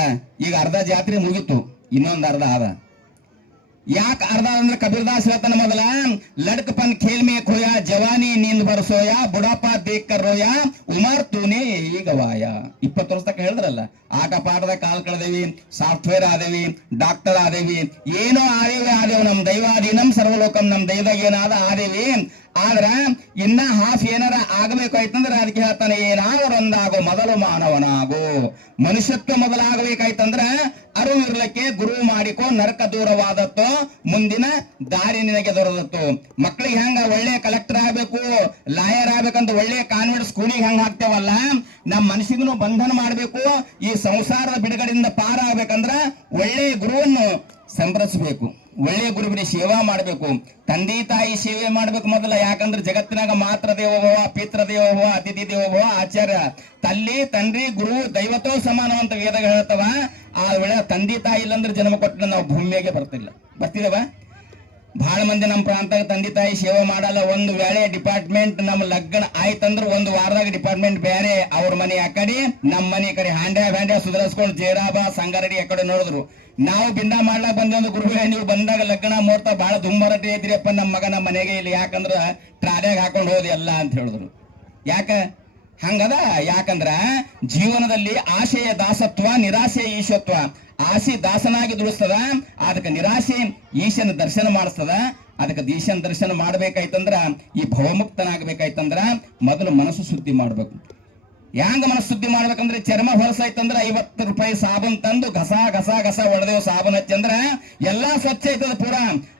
ಈಗ ಅರ್ಧ ಜಾತ್ರೆ ಮುಗಿತು, ಇನ್ನೊಂದು ಅರ್ಧ ಆದ. ಯಾಕೆ ಅರ್ಧ ಅಂದ್ರೆ ಕಬೀರ್ದಾಸ್ ಹೇಳ್ತಾನ ಮೊದಲ, ಲಡ್ಕ ಪನ್ ಖೇಲ್ ಮೇ ಖೋಯಾ ಜವಾನಿ ನೀಂದ್ ಬರ್ಸೋಯ ಬುಡಾಪ ದೇಕ್ ಕರ್ ರೋಯಾ ಉಮರ್ ತೂನೆ ಈಗ ವಾಯ. 20 ವರ್ಷ ತಕ್ಕ ಹೇಳಿದ್ರಲ್ಲ, ಆಟ ಪಾಠದ ಕಾಲ್ ಕಳೆದೇವಿ, ಸಾಫ್ಟ್ವೇರ್ ಆದೇವಿ, ಡಾಕ್ಟರ್ ಆದೇವಿ, ಏನೋ ಆದೇವು ನಮ್ ದೈವಾಧೀನಂ ಸರ್ವಲೋಕಂ, ನಮ್ ದೈವದಾಗ ಏನಾದ ಆದೇವಿ. ಆದ್ರ ಇನ್ನ ಹಾಫ್ ಏನಾರ ಆಗಬೇಕಾಯ್ತಂದ್ರೆ ಅದಕ್ಕೆ ಹೇಳ್ತಾನೆ, ಏನಾದರೂ ಒಂದಾಗೋ ಮೊದಲು ಮಾನವನಾಗೋ. ಮನುಷ್ಯತ್ವ ಮೊದಲಾಗಬೇಕಾಯ್ತಂದ್ರ ಅರಿವು ಇರ್ಲಿಕ್ಕೆ ಗುರು ಮಾಡಿಕೋ, ನರಕ ದೂರವಾದತ್ತು, ಮುಂದಿನ ದಾರಿ ನಿನಗೆ ದೊರೆದತ್ತು. ಮಕ್ಕಳಿಗೆ ಹೆಂಗ ಒಳ್ಳೆ ಕಲೆಕ್ಟರ್ ಆಗ್ಬೇಕು, ಲಾಯರ್ ಆಗ್ಬೇಕಂತ ಒಳ್ಳೆ ಕಾನ್ವೆಂಟ್ ಸ್ಕೂಲಿಗೆ ಹೆಂಗ ಹಾಕ್ತೇವಲ್ಲ, ನಮ್ಮ ಮನಸ್ಸಿಗೂ ಬಂಧನ ಮಾಡ್ಬೇಕು. ಈ ಸಂಸಾರದ ಬಿಡುಗಡೆಯಿಂದ ಪಾರ ಆಗ್ಬೇಕಂದ್ರ ಒಳ್ಳೆ ಗುರುವನ್ನು ಸಂಭ್ರಮಿಸಬೇಕು, ಒಳ್ಳೆ ಗುರುವಿನ ಸೇವಾ ಮಾಡಬೇಕು, ತಂದೆ ತಾಯಿ ಸೇವೆ ಮಾಡ್ಬೇಕು ಮೊದಲ. ಯಾಕಂದ್ರೆ ಜಗತ್ತಿನಾಗ ಮಾತ್ರ ದೇವೋಭವ, ಪಿತೃ ದೇವೋಭವ, ಅತಿಥಿ ದೇವೋಭವ, ಆಚಾರ್ಯ, ತಲ್ಲಿ ತಂದೆ ಗುರು ದೈವತೋ ಸಮಾನ ಅಂತ ವೇದಗಳು ಹೇಳ್ತವ. ಆ ವೇಳೆ ತಂದೆ ತಾಯಿ ಇಲ್ಲಂದ್ರೆ ಜನ್ಮ ಕೊಟ್ಟು ನಾವು ಭೂಮಿಯಾಗೆ ಬರ್ತಿದ್ದೇವ. ಬಹಳ ಮಂದಿ ನಮ್ಮ ಪ್ರಾಂತಾಗ ತಂದೆ ತಾಯಿ ಸೇವೆ ಮಾಡಲ್ಲ. ಒಂದು ವೇಳೆ ಡಿಪಾರ್ಟ್ಮೆಂಟ್ ನಮ್ಮ ಲಗ್ನ ಆಯ್ತಂದ್ರೆ ಒಂದು ವಾರದಾಗ ಡಿಪಾರ್ಟ್ಮೆಂಟ್ ಬೇರೆ, ಅವ್ರ ಮನೆ ಆ ಕಡೆ, ನಮ್ಮ ಮನೆ ಕಡೆ ಹ್ಯಾಂಡ್ಯ ಸುಧಾರಿಸ್ಕೊಂಡು ಜೇರಾಬ ಸಂಗಾರಡಿ ಆ ಕಡೆ ನೋಡಿದ್ರು. ನಾವು ಬಿಂದ ಮಾಡ್ಲಾಕ್ ಬಂದ ಗುರುಗಳೇ, ನೀವು ಬಂದಾಗ ಲಗ್ನ ಮುಹೂರ್ತ ಬಹಳ ದುಂಬರಟಿ ಐತ್ರಿಯಪ್ಪ, ನಮ್ಮ ಮಗ ನಮ್ಮ ಮನೆಗೆ ಇಲ್ಲಿ, ಯಾಕಂದ್ರ ಟ್ರಾಲ್ಯಾಗ ಹಾಕೊಂಡು ಹೋದಿ ಎಲ್ಲ ಅಂತ ಹೇಳಿದ್ರು. ಯಾಕ ಹಂಗದ? ಯಾಕಂದ್ರ ಜೀವನದಲ್ಲಿ ಆಶೆಯ ದಾಸತ್ವ, ನಿರಾಶೆಯ ಈಶತ್ವ. ಆಸೆ ದಾಸನಾಗಿ ದುಡಿಸ್ತದ, ಅದಕ್ಕೆ ನಿರಾಶೆ ಈಶನ ದರ್ಶನ ಮಾಡಿಸ್ತದ. ಅದಕ್ಕೆ ಈಶನ ದರ್ಶನ ಮಾಡ್ಬೇಕಾಯ್ತಂದ್ರ, ಈ ಭವಮುಕ್ತನಾಗಬೇಕಾಯ್ತಂದ್ರ ಮೊದಲು ಮನಸ್ಸು ಶುದ್ಧಿ ಮಾಡ್ಬೇಕು. ಹ್ಯಾಂಗ ಮನಸ್ಸು ಶುದ್ಧಿ ಮಾಡ್ಬೇಕಂದ್ರೆ, ಚರ್ಮ ಹೊಲಸಾಯ್ತಂದ್ರ 50 ರೂಪಾಯಿ ಸಾಬೂನ್ ತಂದು ಗಸ ಹೊಡೆದೇವು ಸಾಬೂನ್ ಹಚ್ಚಿ ಅಂದ್ರ ಎಲ್ಲಾ ಸ್ವಚ್ಛ ಐತದ ಪೂರ.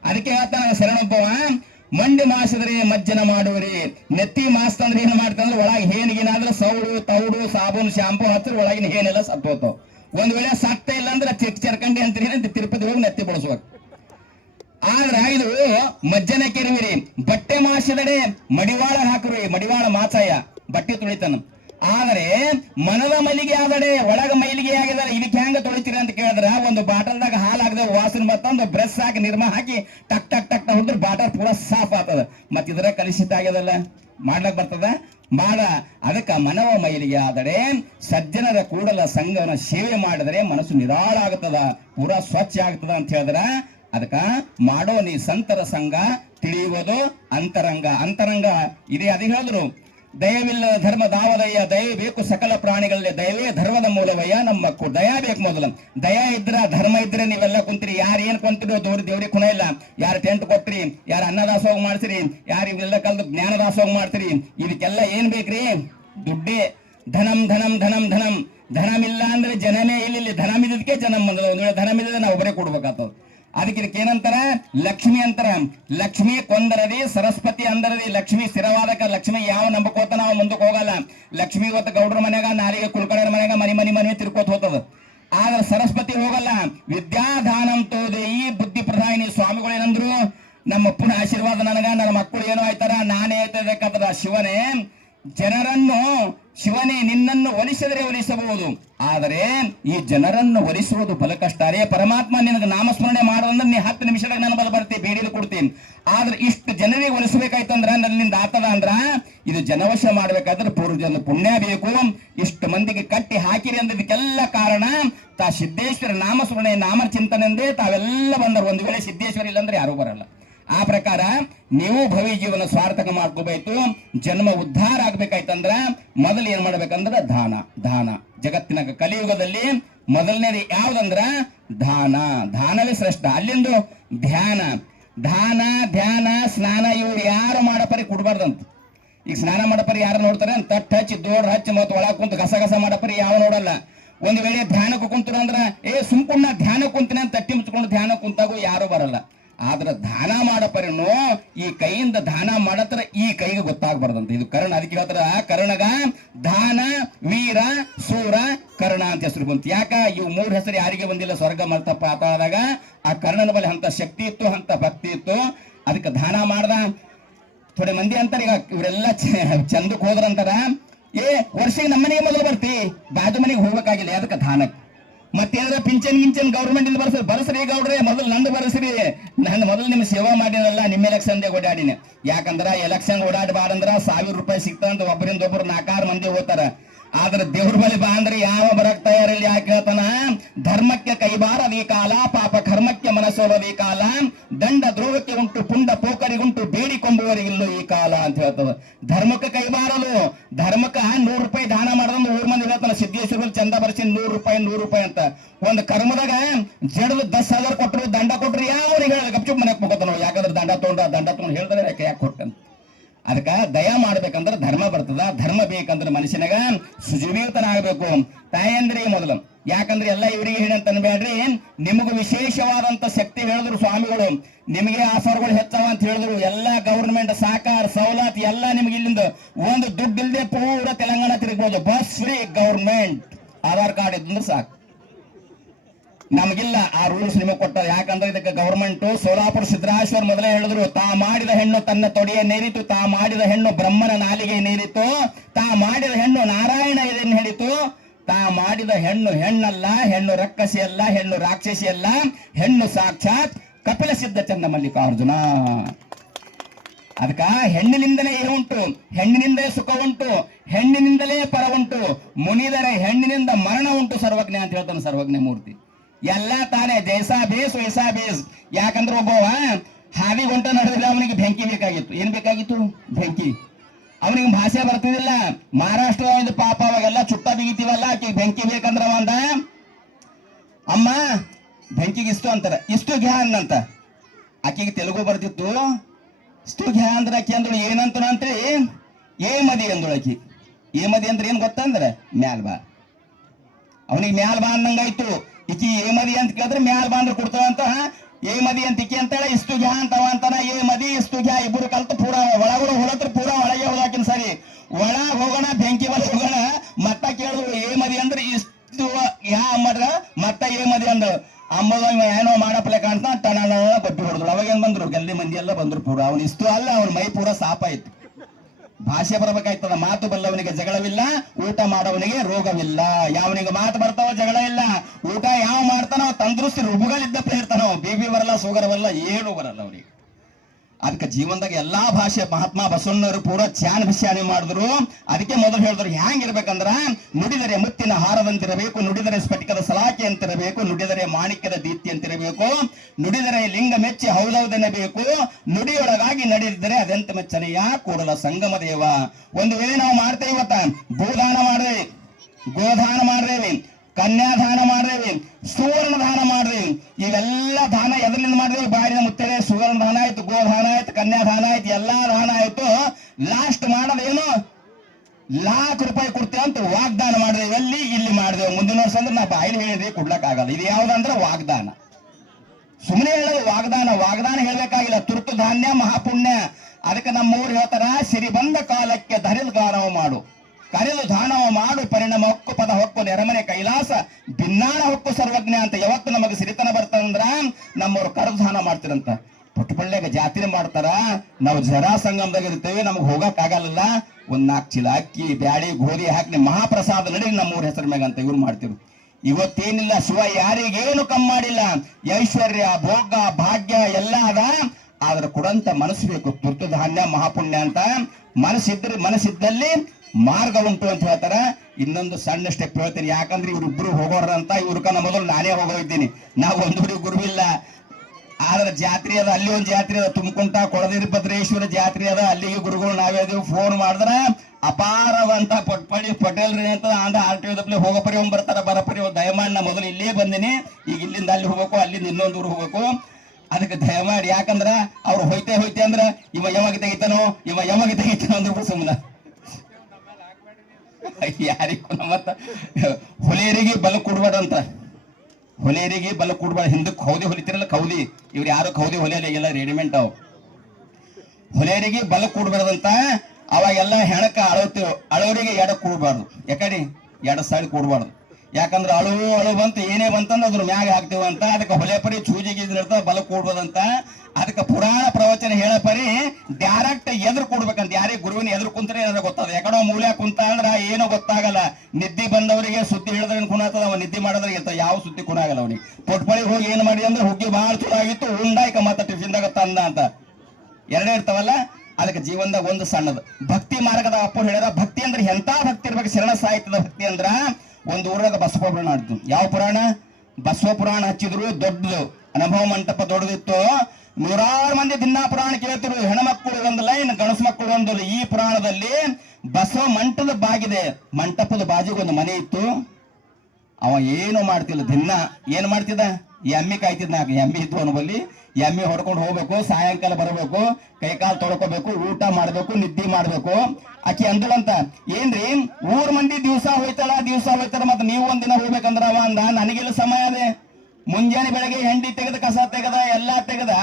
ಅದಕ್ಕೆ ಹೇಳ್ತಾನ ಶರಣೊಬ್ಬವ, ಮಂಡಿ ಮಾಸಿದ್ರೆ ಮಜ್ಜನ ಮಾಡುವರಿ, ನೆತ್ತಿ ಮಾಸ್ತಂದ್ರೆ ಏನ್ ಮಾಡ್ತಂದ್ರೆ ಒಳಗೆ ಹೇನಿಗೇನಾದ್ರೆ ಸೌಡು ತೌಡು ಸಾಬೂನ್ ಶಾಂಪು ಹಚ್ಚಿದ್ರೆ ಒಳಗಿನ ಹೇನೆಲ್ಲ ಸತ್ತೋತಾವ. ಒಂದ್ ವೇಳೆ ಸತ್ತ ಇಲ್ಲ ಅಂದ್ರೆ ಚರ್ಕಂಡಿ ಅಂತೀರಿ, ತಿರುಪತಿ ಹೋಗಿ ನೆತ್ತಿ ಬಳಸ್ಬೇಕು. ಆದ್ರ ಇದು ಮಜ್ಜನ ಕೆರಿವಿರಿ, ಬಟ್ಟೆ ಮಾಸಿದಡೆ ಮಡಿವಾಳ ಹಾಕುರಿ, ಮಡಿವಾಳ ಮಾಚಾಯ ಬಟ್ಟೆ ತುಳಿತಾನ. ಆದರೆ ಮನದ ಮಲ್ಲಿಗೆ ಆದಡೆ ಒಳಗ ಮೈಲಿಗೆ ಆಗಿದಾರೆ, ಇದಕ್ಕೆ ಹೆಂಗ ತೊಳಿತೀರಿ ಅಂತ ಕೇಳಿದ್ರ, ಒಂದು ಬಾಟಲ್ದಾಗ ಹಾಲು ಹಾಕದ ವಾಸನೆ ಬರ್ತಂದು ಬ್ರಷ್ ಹಾಕಿ ನಿರ್ಮಾ ಹಾಕಿ ಟಕ್ ಟಕ್ ಟಕ್ ಹೊಡೆದ್ರೆ ಬಾಟಲ್ ಪೂರ ಸಾಫ್ ಆಗ್ತದ. ಮತ್ ಇದ್ರ ಕಲುಷಿತ ಆಗ್ಯದಲ್ಲ, ಮಾಡ್ಲಕ್ ಬರ್ತದ ಮಾಡ. ಅದಕ್ಕ ಮನವ ಮೈಲಿಗೆ ಆದಡೆ ಸಜ್ಜನರ ಕೂಡಲ ಸಂಘವನ್ನ ಸೇವೆ ಮಾಡಿದರೆ ಮನಸ್ಸು ನಿರಾಳ ಆಗ್ತದ, ಪೂರಾ ಸ್ವಚ್ಛ ಆಗ್ತದ ಅಂತ ಹೇಳಿದ್ರ, ಅದಕ್ಕ ಮಾಡೋ ನೀ ಸಂತರ ಸಂಘ ತಿಳಿಯುವುದು ಅಂತರಂಗ. ಅಂತರಂಗ ಇದೇ ಅದೇ ಹೇಳಿದ್ರು, ದಯವಿಲ್ಲ ಧರ್ಮ ದಾವದಯ್ಯ, ದಯ ಬೇಕು ಸಕಲ ಪ್ರಾಣಿಗಳಲ್ಲಿ, ದಯವೇ ಧರ್ಮದ ಮೂಲವಯ್ಯ. ನಮ್ಮ ದಯ ಬೇಕು ಮೊದಲು. ದಯ ಇದ್ರ ಧರ್ಮ ಇದ್ರೆ ನೀವೆಲ್ಲ ಕುಂತೀರಿ. ಯಾರು ಏನ್ ಕುಂತಿರೋ ದೇವ್ರಿಗೆ ಕುಣ ಇಲ್ಲ. ಯಾರು ಟೆಂಟ್ ಕೊಟ್ರಿ, ಯಾರು ಅನ್ನದಾಸೋಗ ಮಾಡ್ತೀರಿ, ಯಾರು ಇವೆಲ್ಲ ಕಲ್ದು ಜ್ಞಾನ ದಾಸೋಗ ಮಾಡ್ತೀರಿ. ಇದಕ್ಕೆಲ್ಲ ಏನ್ ಬೇಕ್ರಿ? ದುಡ್ಡೇ. ಧನಂ ಧನಂ ಧನಂ ಧನಂ. ಧನಂ ಇಲ್ಲ ಅಂದ್ರೆ ಜನನೇ ಇಲ್ಲಿ. ಧನಂ ಇದ್ದಕ್ಕೆ ಜನ ಒಂದ್ ವೇಳೆ ಧನಂ ಇಲ್ಲದೆ ನಾವು ಒಬ್ಬರೇ ಕೊಡ್ಬೇಕಾಗ್ತದ. ಅದಕ್ಕೆ ಏನಂತಾರ? ಲಕ್ಷ್ಮಿ ಅಂತಾರ. ಲಕ್ಷ್ಮಿ ಕೊಂದರದಿ, ಸರಸ್ವತಿ ಅಂದರದಿ. ಲಕ್ಷ್ಮಿ ಸ್ಥಿರವಾದಕ. ಲಕ್ಷ್ಮಿ ಯಾವ ನಂಬಕೋತ ನಾವು ಮುಂದಕ್ಕೆ ಹೋಗಲ್ಲ. ಲಕ್ಷ್ಮಿ ಇವತ್ತು ಗೌಡ್ರ ಮನ್ಯಾಗ, ನಾಲಿಗೆ ಕುಳ್ಕಳರ ಮನ್ಯಾಗ ಮನಿ ತಿರ್ಕೋತ ಹೋಗ್ತದ. ಆದ್ರೆ ಸರಸ್ವತಿ ಹೋಗಲ್ಲ. ವಿದ್ಯಾದಾನಂ ತೋದೆ ಈ ಬುದ್ಧಿ ಪ್ರಧಾನಿ ಸ್ವಾಮಿಗಳು ಏನಂದ್ರು, ನಮ್ಮ ಅಪ್ಪನ ಆಶೀರ್ವಾದ ನನಗ, ನನ್ನ ಮಕ್ಕಳು ಏನೋ ಆಯ್ತಾರ, ನಾನೇ ಆಯ್ತದ. ಶಿವನೇ ನಿನ್ನನ್ನು ಒಲಿಸಿದರೆ ಒಲಿಸಬಹುದು, ಆದರೆ ಈ ಜನರನ್ನು ಒಲಿಸುವುದು ಬಲ ಕಷ್ಟ. ಅರೇ ಪರಮಾತ್ಮ, ನಿನಗೆ ನಾಮಸ್ಮರಣೆ ಮಾಡುವಂದ್ರೆ ನೀ 10 ನಿಮಿಷದಾಗ ನನ್ನ ಬಲ ಬರ್ತೀನಿ, ಬೇಡಿಲು ಕೊಡ್ತೀನಿ. ಆದ್ರೆ ಇಷ್ಟು ಜನರಿಗೆ ಒಲಿಸಬೇಕಾಯ್ತಂದ್ರ ನನ್ನಿಂದ ಆತದ ಅಂದ್ರ, ಇದು ಜನವಶ ಮಾಡ್ಬೇಕಾದ್ರೆ ಪೂರ್ವಜನ ಪುಣ್ಯ ಬೇಕು. ಇಷ್ಟು ಮಂದಿಗೆ ಕಟ್ಟಿ ಹಾಕಿರಿ ಅಂದದಕ್ಕೆಲ್ಲ ಕಾರಣ ಸಿದ್ದೇಶ್ವರ ನಾಮಸ್ಮರಣೆ, ನಾಮ ಚಿಂತನೆ ತಾವೆಲ್ಲ ಬಂದರು. ಒಂದು ವೇಳೆ ಸಿದ್ದೇಶ್ವರ ಇಲ್ಲಂದ್ರೆ ಯಾರು ಬರಲ್ಲ. ಆ ಪ್ರಕಾರ ನೀವು ಭವಿ ಜೀವನ ಸಾರ್ಥಕ ಮಾಡ್ಕೋಬೇಕು, ಜನ್ಮ ಉದ್ಧಾರ ಆಗ್ಬೇಕಾಯ್ತಂದ್ರ ಮೊದಲು ಏನ್ ಮಾಡ್ಬೇಕಂದ್ರ ದಾನ. ದಾನ ಜಗತ್ತಿನ ಕಲಿಯುಗದಲ್ಲಿ ಮೊದಲನೇದು ಯಾವ್ದಂದ್ರ ದಾನ. ದಾನವೇ ಶ್ರೇಷ್ಠ. ಅಲ್ಲಿಂದು ಧ್ಯಾನ. ದಾನ ಧ್ಯಾನ ಸ್ನಾನ ಇವು ಯಾರು ಮಾಡಪರಿ ಕೊಡ್ಬಾರ್ದಂತ. ಈಗ ಸ್ನಾನ ಮಾಡಪರಿ ಯಾರು ನೋಡ್ತಾರೆ? ತಟ್ಟು ಹಚ್ಚಿ ದೋಡ್ ಹಚ್ಚಿ ಮತ್ತು ಒಳಗೆ ಕುಂತು ಗಸ ಮಾಡಪರಿ ಯಾವ ನೋಡಲ್ಲ. ಒಂದು ವೇಳೆ ಧ್ಯಾನಕ್ಕೆ ಕುಂತರು ಅಂದ್ರ ಸುಮ್ಕೊಂಡ ಧ್ಯಾನ ಕುಂತಿನ ತಟ್ಟಿ ಮುಚ್ಕೊಂಡು ಧ್ಯಾನ ಕುಂತಾಗೂ ಯಾರು ಬರಲ್ಲ. ಆದ್ರ ದಾನ ಮಾಡಪರಿನು ಈ ಕೈಯಿಂದ ದಾನ ಮಾಡತ್ರ ಈ ಕೈಗೆ ಗೊತ್ತಾಗಬಾರ್ದಂತ. ಇದು ಕರ್ಣ. ಅದಕ್ಕೆ ಹೇಳ್ತಾರ ಕರ್ಣಗ ದಾನ ವೀರ ಸೂರ ಕರ್ಣ ಅಂತ ಹೆಸರು ಬಂತು. ಯಾಕ ಇವು 3 ಹೆಸರು ಯಾರಿಗೆ ಬಂದಿಲ್ಲ? ಸ್ವರ್ಗ ಮರ್ತ ಪಾತಾಳದಾಗ ಆ ಕರ್ಣನ ಬಳಿ ಅಂತ ಶಕ್ತಿ ಇತ್ತು, ಅಂತ ಭಕ್ತಿ ಇತ್ತು. ಅದಕ್ಕೆ ದಾನ ಮಾಡ್ದ. ಥೋಡೆ ಮಂದಿ ಅಂತಾರೆ ಈಗ ಇವರೆಲ್ಲ ಚಂದಕ್ಕೆ ಹೋದ್ರಂತಾರ, ವರ್ಷಕ್ಕೆ ನಮ್ಮನೆಗೆ ಮೊದಲು ಬರ್ತಿ, ಬಾಜು ಮನೆಗೆ ಹೋಗ್ಬೇಕಾಗಿಲ್ಲ. ಅದಕ್ಕೆ ದಾನಕ್ಕೆ ಮತ್ತೇನಾರ ಪಿಂಚನ್ ಗೌರ್ಮೆಂಟ್ ಇಂದ ಬರ್ಸ್ರಿ ಗೌಡ್ರೆ, ಮೊದಲು ನಂದು ಬರ್ಸ್ರಿ. ನಾನು ಮೊದಲು ನಿಮ್ ಸೇವಾ ಮಾಡಿನಲ್ಲ, ನಿಮ್ಮ ಎಲೆಕ್ಷನ್ ದೇ ಓಡಾಡಿನ. ಯಾಕಂದ್ರ ಎಲೆಕ್ಷನ್ ಓಡಾಡಬಾರಂದ್ರ 1000 ರೂಪಾಯಿ ಸಿಗ್ತಂತ ಒಬ್ಬರಿಂದ ಒಬ್ಬರು 4-6 ಮಂದಿ ಹೋಗ್ತಾರ. ಆದ್ರೆ ದೇವ್ರ ಬಳಿ ಬಾ ಅಂದ್ರೆ ಯಾವ ಬರಕ್ ತಯಾರಿಲ್ಲ. ಯಾಕೆ ಹೇಳ್ತಾನ? ಧರ್ಮಕ್ಕೆ ಕೈಬಾರದಿ ಕಾಲ, ಪಾಪ ಕರ್ಮಕ್ಕೆ ಮನಸ್ಸೋರದಿ ಕಾಲ, ದಂಡ ದ್ರೋಹಕ್ಕೆ ಉಂಟು, ಪುಂಡ ಪೋಕರಿಗುಂಟು, ಬೇಡಿಕೊಂಬುವರಿಗಿಲ್ಲೋ ಈ ಕಾಲ ಅಂತ ಹೇಳ್ತದ. ಧರ್ಮಕ್ಕೆ ಕೈಬಾರಲು. ಧರ್ಮಕ್ಕ 100 ರೂಪಾಯಿ ದಾನ ಮಾಡದಂದು 3 ಮಂದಿ ಹೇಳ್ತಾನ. ಸಿದ್ದೇಶ್ವರ ಚಂದ ಬರ್ಸಿ 100 ರೂಪಾಯಿ ಅಂತ. ಒಂದು ಕರ್ಮದಾಗ ಜಡದು 10,000 ಕೊಟ್ಟರು, ದಂಡ ಕೊಟ್ರು, ಯಾವ್ರಿಗೆ ಹೇಳ ಗಪ್ಚುಪ್ ಮನೆಗೆ ಹೋಗ್ತಾನ. ಯಾಕಂದ್ರೆ ದಂಡ ತಗೊಂಡು ಹೇಳ್ತಾರೆ ಯಾಕೆ ಕೊಟ್ಟಂತ. ಅದಕ್ಕ ದಯ ಮಾಡ್ಬೇಕಂದ್ರೆ ಧರ್ಮ ಬರ್ತದ. ಧರ್ಮ ಬೇಕಂದ್ರೆ ಮನುಷ್ಯನಾಗ ಸುಜೀವಿತನ ಆಗ್ಬೇಕು. ತಾಯಂದ್ರಿ ಮೊದಲು. ಯಾಕಂದ್ರೆ ಎಲ್ಲ ಇವರಿಗೆ ಹೇಳಂತ ಅನ್ಬೇಡ್ರಿ, ನಿಮಗೂ ವಿಶೇಷವಾದಂತ ಶಕ್ತಿ ಹೇಳಿದ್ರು ಸ್ವಾಮಿಗಳು. ನಿಮಗೆ ಆಫರ್ಗಳು ಹೆಚ್ಚವ ಅಂತ ಹೇಳಿದ್ರು. ಎಲ್ಲ ಗೌರ್ಮೆಂಟ್ ಸಹಕಾರ ಸವಲತ್ತು ಎಲ್ಲ ನಿಮ್ಗೆ ಇಲ್ಲಿಂದ ಒಂದು ದುಡ್ಡು ಇಲ್ಲದೆ ಪೂರ ತೆಲಂಗಾಣ ತಿರುಗಬಹುದು. Bus free government. Aadhaar card ಇದ್ರೆ ಸಾಕು. ನಮಗಿಲ್ಲ ಆ ರೂಲ್ಸ್ ನಿಮಗೆ ಕೊಟ್ಟ. ಯಾಕಂದ್ರೆ ಇದಕ್ಕೆ ಗವರ್ಮೆಂಟ್ ಸೋಲಾಪುರ ಸಿದ್ದರಾಶ್ವರ್ ಮೊದಲೇ ಹೇಳಿದ್ರು, ತಾ ಮಾಡಿದ ಹೆಣ್ಣು ತನ್ನ ತೊಡೆಯ ನೇರಿತು, ತಾ ಮಾಡಿದ ಹೆಣ್ಣು ಬ್ರಹ್ಮನ ನಾಲಿಗೆ ನೇರಿತು, ತಾ ಮಾಡಿದ ಹೆಣ್ಣು ನಾರಾಯಣ ಇದನ್ನು ಹೇಳಿತು. ತಾ ಮಾಡಿದ ಹೆಣ್ಣು ಹೆಣ್ಣಲ್ಲ, ಹೆಣ್ಣು ರಕ್ಕಸಿ ಅಲ್ಲ, ಹೆಣ್ಣು ರಾಕ್ಷಸಿ ಅಲ್ಲ, ಹೆಣ್ಣು ಸಾಕ್ಷಾತ್ ಕಪಿಲ ಸಿದ್ಧ ಚಂದ ಮಲ್ಲಿಕಾರ್ಜುನ. ಅದಕ್ಕ ಹೆಣ್ಣಿನಿಂದಲೇ ಉಂಟು, ಹೆಣ್ಣಿನಿಂದಲೇ ಸುಖ ಉಂಟು, ಹೆಣ್ಣಿನಿಂದಲೇ ಪರ ಉಂಟು, ಮುನಿದರೆ ಹೆಣ್ಣಿನಿಂದ ಮರಣ ಉಂಟು ಸರ್ವಜ್ಞ ಅಂತ ಹೇಳ್ತಾನೆ ಸರ್ವಜ್ಞ ಮೂರ್ತಿ. ಎಲ್ಲ ತಾನೇ ಜೈಸಾ ಬೇಸ್ ವೈಸಾ ಬೇಸ್. ಯಾಕಂದ್ರೆ ಒಬ್ಬವ ಹಾದಿ ಹೊಂಟ ನಡೆದ್ರೆ ಅವನಿಗೆ ಬೆಂಕಿ ಬೇಕಾಗಿತ್ತು. ಏನ್ ಬೇಕಾಗಿತ್ತು? ಬೆಂಕಿ. ಅವನಿಗೆ ಭಾಷೆ ಬರ್ತಿದಿಲ್ಲ. ಮಹಾರಾಷ್ಟ್ರ ಪಾಪ ಅವಾಗೆಲ್ಲ ಚುಟ್ಟ ಬಿಗಿತೀವಲ್ಲ, ಆಕೆ ಬೆಂಕಿ ಬೇಕಂದ್ರ ಒಂದ ಅಮ್ಮ ಬೆಂಕಿಗೆ ಇಷ್ಟು ಅಂತಾರ, ಇಷ್ಟು ಘ್ಯಾ ಅನ್ನಂತ. ಆಕೆಗೆ ತೆಲುಗು ಬರ್ತಿತ್ತು. ಇಷ್ಟು ಘ್ಯಾ ಅಂದ್ರೆ ಆಕೆ ಅಂದಳು ಏನಂತ ಅಂತ್ರಿ, ಏ ಮದಿ ಅಂದಳು ಆಕಿ. ಏ ಮದಿ ಅಂದ್ರೆ ಏನ್ ಗೊತ್ತಂದ್ರೆ ಮ್ಯಾಲ್ ಬಾ. ಅವನಿಗೆ ಮ್ಯಾಲ್ ಬಾ ಅನ್ನಂಗಾಯ್ತು. ಈಕಿ ಏ ಮದಿ ಅಂತ ಕೇಳಿದ್ರೆ ಮ್ಯಾಲ್ ಬಾ ಅಂದ್ರೆ ಕೊಡ್ತಾವಂತ. ಏ ಮದಿ ಅಂತ ಈಕಿ ಅಂತಾಳೆ, ಇಷ್ಟು ಘ್ಯಾ ಅಂತವ ಅಂತಾನ. ಏ ಮದಿ ಇಷ್ಟು ಘ್ಯಾ ಇಬ್ಬರು ಕಲ್ತು ಪೂರ ಒಳಗಡೆ ಹೊಲತ್ರ ಪೂರ ಒಳಗೆ ಹೋದಾಕಿನ ಸರಿ. ಒಳಗ ಹೋಗೋಣ ಬೆಂಕಿ ಬಲ್ ಹೋಗೋಣ. ಮತ್ತ ಕೇಳಿದ್ರು ಏ ಮದಿ ಅಂದ್ರೆ ಇಷ್ಟು ಯಾ ಅಮ್ಮಡ್ರ ಮತ್ತ ಏ ಮದಿ ಅಂದ್ರು. ಅಮ್ಮದ ಏನೋ ಮಾಡಪ್ಲೆ ಕಾಣ್ತಾ ಟಣ ಕೊಟ್ಟು ಹೊಡೆದ್ರು. ಅವಾಗ ಏನ್ ಬಂದ್ರು? ಗಲ್ಲಿ ಮಂದಿ ಎಲ್ಲ ಬಂದ್ರು ಪೂರ. ಅವನು ಇಷ್ಟು ಅಲ್ಲ, ಅವನ ಮೈ ಪೂರ ಸಾಪ ಇತ್ತು. ಭಾಷೆ ಬರಬೇಕಾಯ್ತದ. ಮಾತು ಬಲ್ಲವನಿಗೆ ಜಗಳವಿಲ್ಲ, ಊಟ ಮಾಡೋವನಿಗೆ ರೋಗವಿಲ್ಲ. ಯಾವನಿಗೆ ಮಾತು ಬರ್ತಾವ ಜಗಳ ಇಲ್ಲ. ಊಟ ಯಾವ ಮಾಡ್ತಾನೋ ತಂದೃಷ್ಟಿ ರುಬುಗಳಿದ್ದಪ್ಪ ಇರ್ತಾನೋ. BP ಬರಲ್ಲ, ಶುಗರ್ ಬರಲ್ಲ, ಏನು ಬರಲ್ಲ ಅವನಿಗೆ. ಅದಕ್ಕೆ ಜೀವನದಾಗ ಎಲ್ಲಾ ಭಾಷೆ ಮಹಾತ್ಮ ಬಸವಣ್ಣವರು ಪೂರ ಚಾನ್ ಬಿಸ್ಯಾನಿ ಮಾಡಿದ್ರು. ಅದಕ್ಕೆ ಮೊದಲು ಹೇಳಿದ್ರು ಹ್ಯಾಂಗಿರ್ಬೇಕಂದ್ರ, ನುಡಿದರೆ ಮುತ್ತಿನ ಹಾರದಂತಿರಬೇಕು, ನುಡಿದರೆ ಸ್ಫಟಿಕದ ಸಲಾಕೆ ಅಂತಿರಬೇಕು, ನುಡಿದರೆ ಮಾಣಿಕ್ಯದ ದೀಪ್ತಿ ಅಂತಿರಬೇಕು, ನುಡಿದರೆ ಲಿಂಗ ಮೆಚ್ಚಿ ಹೌದೌದೆನ್ನಬೇಕು, ನುಡಿಯೊಳಗಾಗಿ ನಡೆದಿದ್ದರೆ ಅದೆಂತ ಮೆಚ್ಚನೆಯ ಕೂಡಲ ಸಂಗಮ ದೇವ. ಒಂದು ವೇಳೆ ನಾವು ಮಾಡ್ತೇವೆ ಇವತ್ತ ಭೂದಾನ ಮಾಡ್ದೇವಿ, ಗೋದಾನ ಮಾಡ್ದೇವಿ, ಕನ್ಯಾದಾನ ಮಾಡ್ದೇವಿ, ಸುವರ್ಣ ದಾನ ಮಾಡ್ದೇವಿ. ಇವೆಲ್ಲ ದಾನ ಎದರಿಂದ ಮಾಡಿದೇವಿ? ಬಾರಿನ ಮುತ್ತರೆ ಸುವರ್ಣ ದಾನ ಆಯ್ತು, ಗೋದಾನ ಆಯ್ತು, ಕನ್ಯಾದಾನ ಆಯ್ತು, ಎಲ್ಲಾ ದಾನ ಆಯ್ತು. ಲಾಸ್ಟ್ ಮಾಡೋದೇನು? ₹1,00,000 ಕೊಡ್ತೇವೆ ಅಂತ ವಾಗ್ದಾನ ಮಾಡಿದೇವೆ. ಎಲ್ಲಿ? ಇಲ್ಲಿ ಮಾಡಿದೆವು. ಮುಂದಿನ ವರ್ಷ ಅಂದ್ರೆ ನಾ ಬಾಯಿಲಿ ಹೇಳಿದ್ರೆ ಕೊಡ್ಲಕ್ ಆಗಲ್ಲ. ಇದು ಯಾವ್ದಂದ್ರೆ ವಾಗ್ದಾನ. ಸುಮ್ಮನೆ ಹೇಳೋದು ವಾಗ್ದಾನ. ವಾಗ್ದಾನ ಹೇಳ್ಬೇಕಾಗಿಲ್ಲ. ತುರ್ತು ಧಾನ್ಯ ಮಹಾಪುಣ್ಯ. ಅದಕ್ಕೆ ನಮ್ಮೂರು ಹೇಳ್ತಾರ, ಸಿರಿ ಬಂದ ಕಾಲಕ್ಕೆ ಧರಿಲ್ ಗಾನವ ಮಾಡು, ಕರೆದು ದಾನವ ಮಾಡು, ಪರಿಣಾಮ ಹೊಕ್ಕು ಪದ ಹೊಕ್ಕು ನೆರಮನೆ ಕೈಲಾಸ ಭಿನ್ನಾಣ ಹೊಕ್ಕು ಸರ್ವಜ್ಞ ಅಂತ. ಯಾವತ್ತು ನಮಗೆ ಸಿರಿತನ ಬರ್ತಂದ್ರ ನಮ್ಮವ್ರು ಕರೆದು ದಾನ ಮಾಡ್ತಿರಂತ. ಪುಟ್ಟಪಳ್ಳಿಯಾಗ ಜಾತ್ರೆ ಮಾಡ್ತಾರ. ನಾವು ಜರಾ ಸಂಗಮದಾಗ ಇರ್ತೇವೆ, ನಮಗ್ ಹೋಗಕ್ ಆಗಲ್ಲ. 1-4 ಚೀಲ ಅಕ್ಕಿ ಬ್ಯಾಳಿ ಗೋಧಿ ಹಾಕಿ ಮಹಾಪ್ರಸಾದ ನಡಿ ನಮ್ಮೂರ ಹೆಸರು ಮ್ಯಾಗ ಅಂತ ಇವ್ರು ಮಾಡ್ತಿರು. ಇವತ್ತೇನಿಲ್ಲ, ಶಿವ ಯಾರಿಗೇನು ಕಮ್ಮಿ ಮಾಡಿಲ್ಲ. ಐಶ್ವರ್ಯ ಭೋಗ ಭಾಗ್ಯ ಎಲ್ಲ ಅದ. ಆದ್ರೆ ಕೊಡಂತ ಮನಸ್ಸು ಬೇಕು. ತುರ್ತು ಧಾನ್ಯ ಮಹಾಪುಣ್ಯ ಅಂತ ಮನಸ್ಸಿದ್ದಲ್ಲಿ ಮಾರ್ಗ ಉಂಟು ಅಂತ ಹೇಳ್ತಾರ. ಇನ್ನೊಂದು ಸಣ್ಣ ಸ್ಟೆಪ್ ಹೇಳ್ತೀನಿ. ಯಾಕಂದ್ರೆ ಇವ್ರಿಬ್ರು ಹೋಗೋರಂತ. ಇವ್ರಕನ ಮೊದಲು ನಾನೇ ಹೋಗೋಗಿದ್ದೀನಿ. ನಾವು ಒಂದು ಗುರುವಿಲ್ಲ. ಆದ್ರೆ ಜಾತ್ರೆ ಅದ, ಅಲ್ಲಿ ಒಂದು ಜಾತ್ರೆ ಅದ, ತುಮಕುಂಟ ಕೊಳದೇರಿ ಭದ್ರೇಶ್ವರ ಜಾತ್ರೆ ಅದ, ಅಲ್ಲಿಗೆ ಗುರುಗಳು ನಾವೇ ಅದೀವಿ. ಫೋನ್ ಮಾಡಿದ್ರ ಅಪಾರವಂತ ಪಟೇಲ್ರಿ ಅಂತ ಆಂಡ RTO ಹೋಗಪರಿ ಹೋಗಿ ಬರ್ತಾರ, ಬರಪರಿ ದಯಮಾಡಿ ನಾ ಮೊದಲು ಇಲ್ಲೇ ಬಂದಿನಿ, ಈಗ ಇಲ್ಲಿಂದ ಅಲ್ಲಿ ಹೋಗ್ಬೇಕು, ಅಲ್ಲಿಂದ ಇನ್ನೊಂದು ಊರು ಹೋಗ್ಬೇಕು. ಅದಕ್ಕೆ ದಯಮಾಡಿ, ಯಾಕಂದ್ರ ಅವ್ರು ಹೋಯ್ತೆ ಅಂದ್ರ ಇವ ಯಾವಾಗ ತೆಗಿತಾನೋ ಅಂದ್ರು ಸುಮ್ಮನ ಯಾರಿಗೂ ಮತ್ತ ಹೊಲೆಯರಿಗೆ ಬಲ ಕೊಡ್ಬಾರ್ದಂತ, ಹೊಲೆಯರಿಗೆ ಬಲ ಕೊಡ್ಬಾರ್ದು. ಹಿಂದಕ್ಕೆ ಕೌದಿ ಹೊಲಿತಿರಲ್ಲ, ಕೌದಿ, ಇವ್ರು ಯಾರು ಕೌದಿ ಹೊಲಿಯಲ್ಲ, ಎಲ್ಲ ರೆಡಿಮೇಡ್ ಅವು. ಹೊಲೆಯರಿಗೆ ಬಲ ಕೊಡ್ಬಾರ್ದಂತ, ಅವಾಗೆಲ್ಲ ಹೆಣಕ ಅಳೋರಿಗೆ ಎಡ ಕೊಡ್ಬಾರ್ದು, ಯಾಕಡಿ ಎಡ ಸೈಡ್ ಕೊಡ್ಬಾರ್ದು. ಯಾಕಂದ್ರೆ ಅಳು ಬಂತು, ಏನೇ ಬಂತಂದ್ರೆ ಅದ್ರ ಮ್ಯಾಗ ಹಾಕ್ತಿವ ಅಂತ. ಅದಕ್ಕೆ ಹೊಲೆ ಪರಿ ಚೂಜಿಗೆ ಇರ್ತಾವ, ಬಲ ಕೊಡ್ಬೋದಂತ. ಅದಕ್ಕೆ ಪುರಾಣ ಪ್ರವಚನ ಹೇಳ ಪರಿ ಡೈರೆಕ್ಟ್ ಎದುರು ಕೊಡ್ಬೇಕಂತ. ಯಾರಿಗೆ ಗುರುವಿನ ಎದುರು ಕುಂತ್ರೆ ಏನಾರ ಗೊತ್ತದ, ಯಾಕಡೋ ಮೂಲೆ ಕುಂತ ಅಂದ್ರ ಏನೋ ಗೊತ್ತಾಗಲ್ಲ. ನಿದ್ದೆ ಬಂದವರಿಗೆ ಸುದ್ದಿ ಹೇಳಿದ್ರೆ ಕುಣ ಆಗ್ತದ, ಅವ ನಿದ್ದೆ ಮಾಡಿದ್ರೆ ಇರ್ತಾವ, ಯಾವ ಸುದ್ದಿ ಕುಣ ಆಗಲ್ಲ ಅವನಿಗೆ. ಪೊಟ್ಪಳಿಗೆ ಹೋಗಿ ಏನ್ ಮಾಡಿ ಅಂದ್ರೆ ಹುಗ್ಗಿ ಬಹಳ ಚಲೋ ಆಗಿತ್ತು, ಉಂಡಾಯ್ಕ ಮತ್ತ ಟಿಫಿನ್ದಾಗ ತಂದ ಅಂತ ಎರಡೇ ಇರ್ತಾವಲ್ಲ. ಅದಕ್ಕೆ ಜೀವನದಾಗ ಒಂದು ಸಣ್ಣದು ಭಕ್ತಿ ಮಾರ್ಗದ ಅಪ್ಪ ಹೇಳ್ಯಾರ. ಭಕ್ತಿ ಅಂದ್ರೆ ಎಂತ ಭಕ್ತಿ ಇರ್ಬೇಕು, ಶರಣ ಸಾಹಿತ್ಯದ ಭಕ್ತಿ ಅಂದ್ರ ಒಂದು ಊರಾಗ ಬಸವ ಪುರಾಣ ಆಡ್ತು. ಯಾವ ಪುರಾಣ? ಬಸವ ಪುರಾಣ ಹಚ್ಚಿದ್ರು, ದೊಡ್ಡದು ಅನುಭವ ಮಂಟಪ ದೊಡ್ಡದಿತ್ತು. 100 ಮಂದಿ ದಿನಾ ಪುರಾಣ ಕೇಳ್ತಿರು, ಹೆಣ್ಮಕ್ಳು ಒಂದು ಲೈನ್, ಗಣಸು ಮಕ್ಕಳು ಒಂದು. ಈ ಪುರಾಣದಲ್ಲಿ ಬಸವ ಮಂಟಪದ ಬಾಗಿದೆ, ಮಂಟಪದ ಬಾಜಿಗೆ ಒಂದು ಮನೆ ಇತ್ತು. ಅವ ಏನು ಮಾಡ್ತಿಲ್ಲ, ದಿನ ಏನ್ ಮಾಡ್ತಿದ್ದ, ಎಮ್ಮಿ ಕಾಯ್ತಿದ್ದ. ಎಮ್ಮಿ ಇತ್ತು ಅವನಲ್ಲಿ, ಎಮ್ಮಿ ಹೊಡ್ಕೊಂಡು ಹೋಗ್ಬೇಕು, ಸಾಯಂಕಾಲ ಬರಬೇಕು, ಕೈಕಾಲು ತೊಳ್ಕೋಬೇಕು, ಊಟ ಮಾಡ್ಬೇಕು, ನಿದ್ದೆ ಮಾಡ್ಬೇಕು. ಆಕಿ ಅಂದಳಂತ, ಏನ್ರಿ ಊರ್ ಮಂದಿ ದಿವಸ ಹೋಯ್ತಾರ, ಮತ್ತೆ ನೀವು ಒಂದಿನ ಹೋಗ್ಬೇಕಂದ್ರ ಅವ ಅಂದ, ನನಗಿಲ್ಲ ಸಮಯ ಅದೇ. ಮುಂಜಾನೆ ಬೆಳಗ್ಗೆ ಹೆಂಡಿ ತೆಗೆದ, ಕಸ ತೆಗೆದ, ಎಲ್ಲಾ ತೆಗೆದ,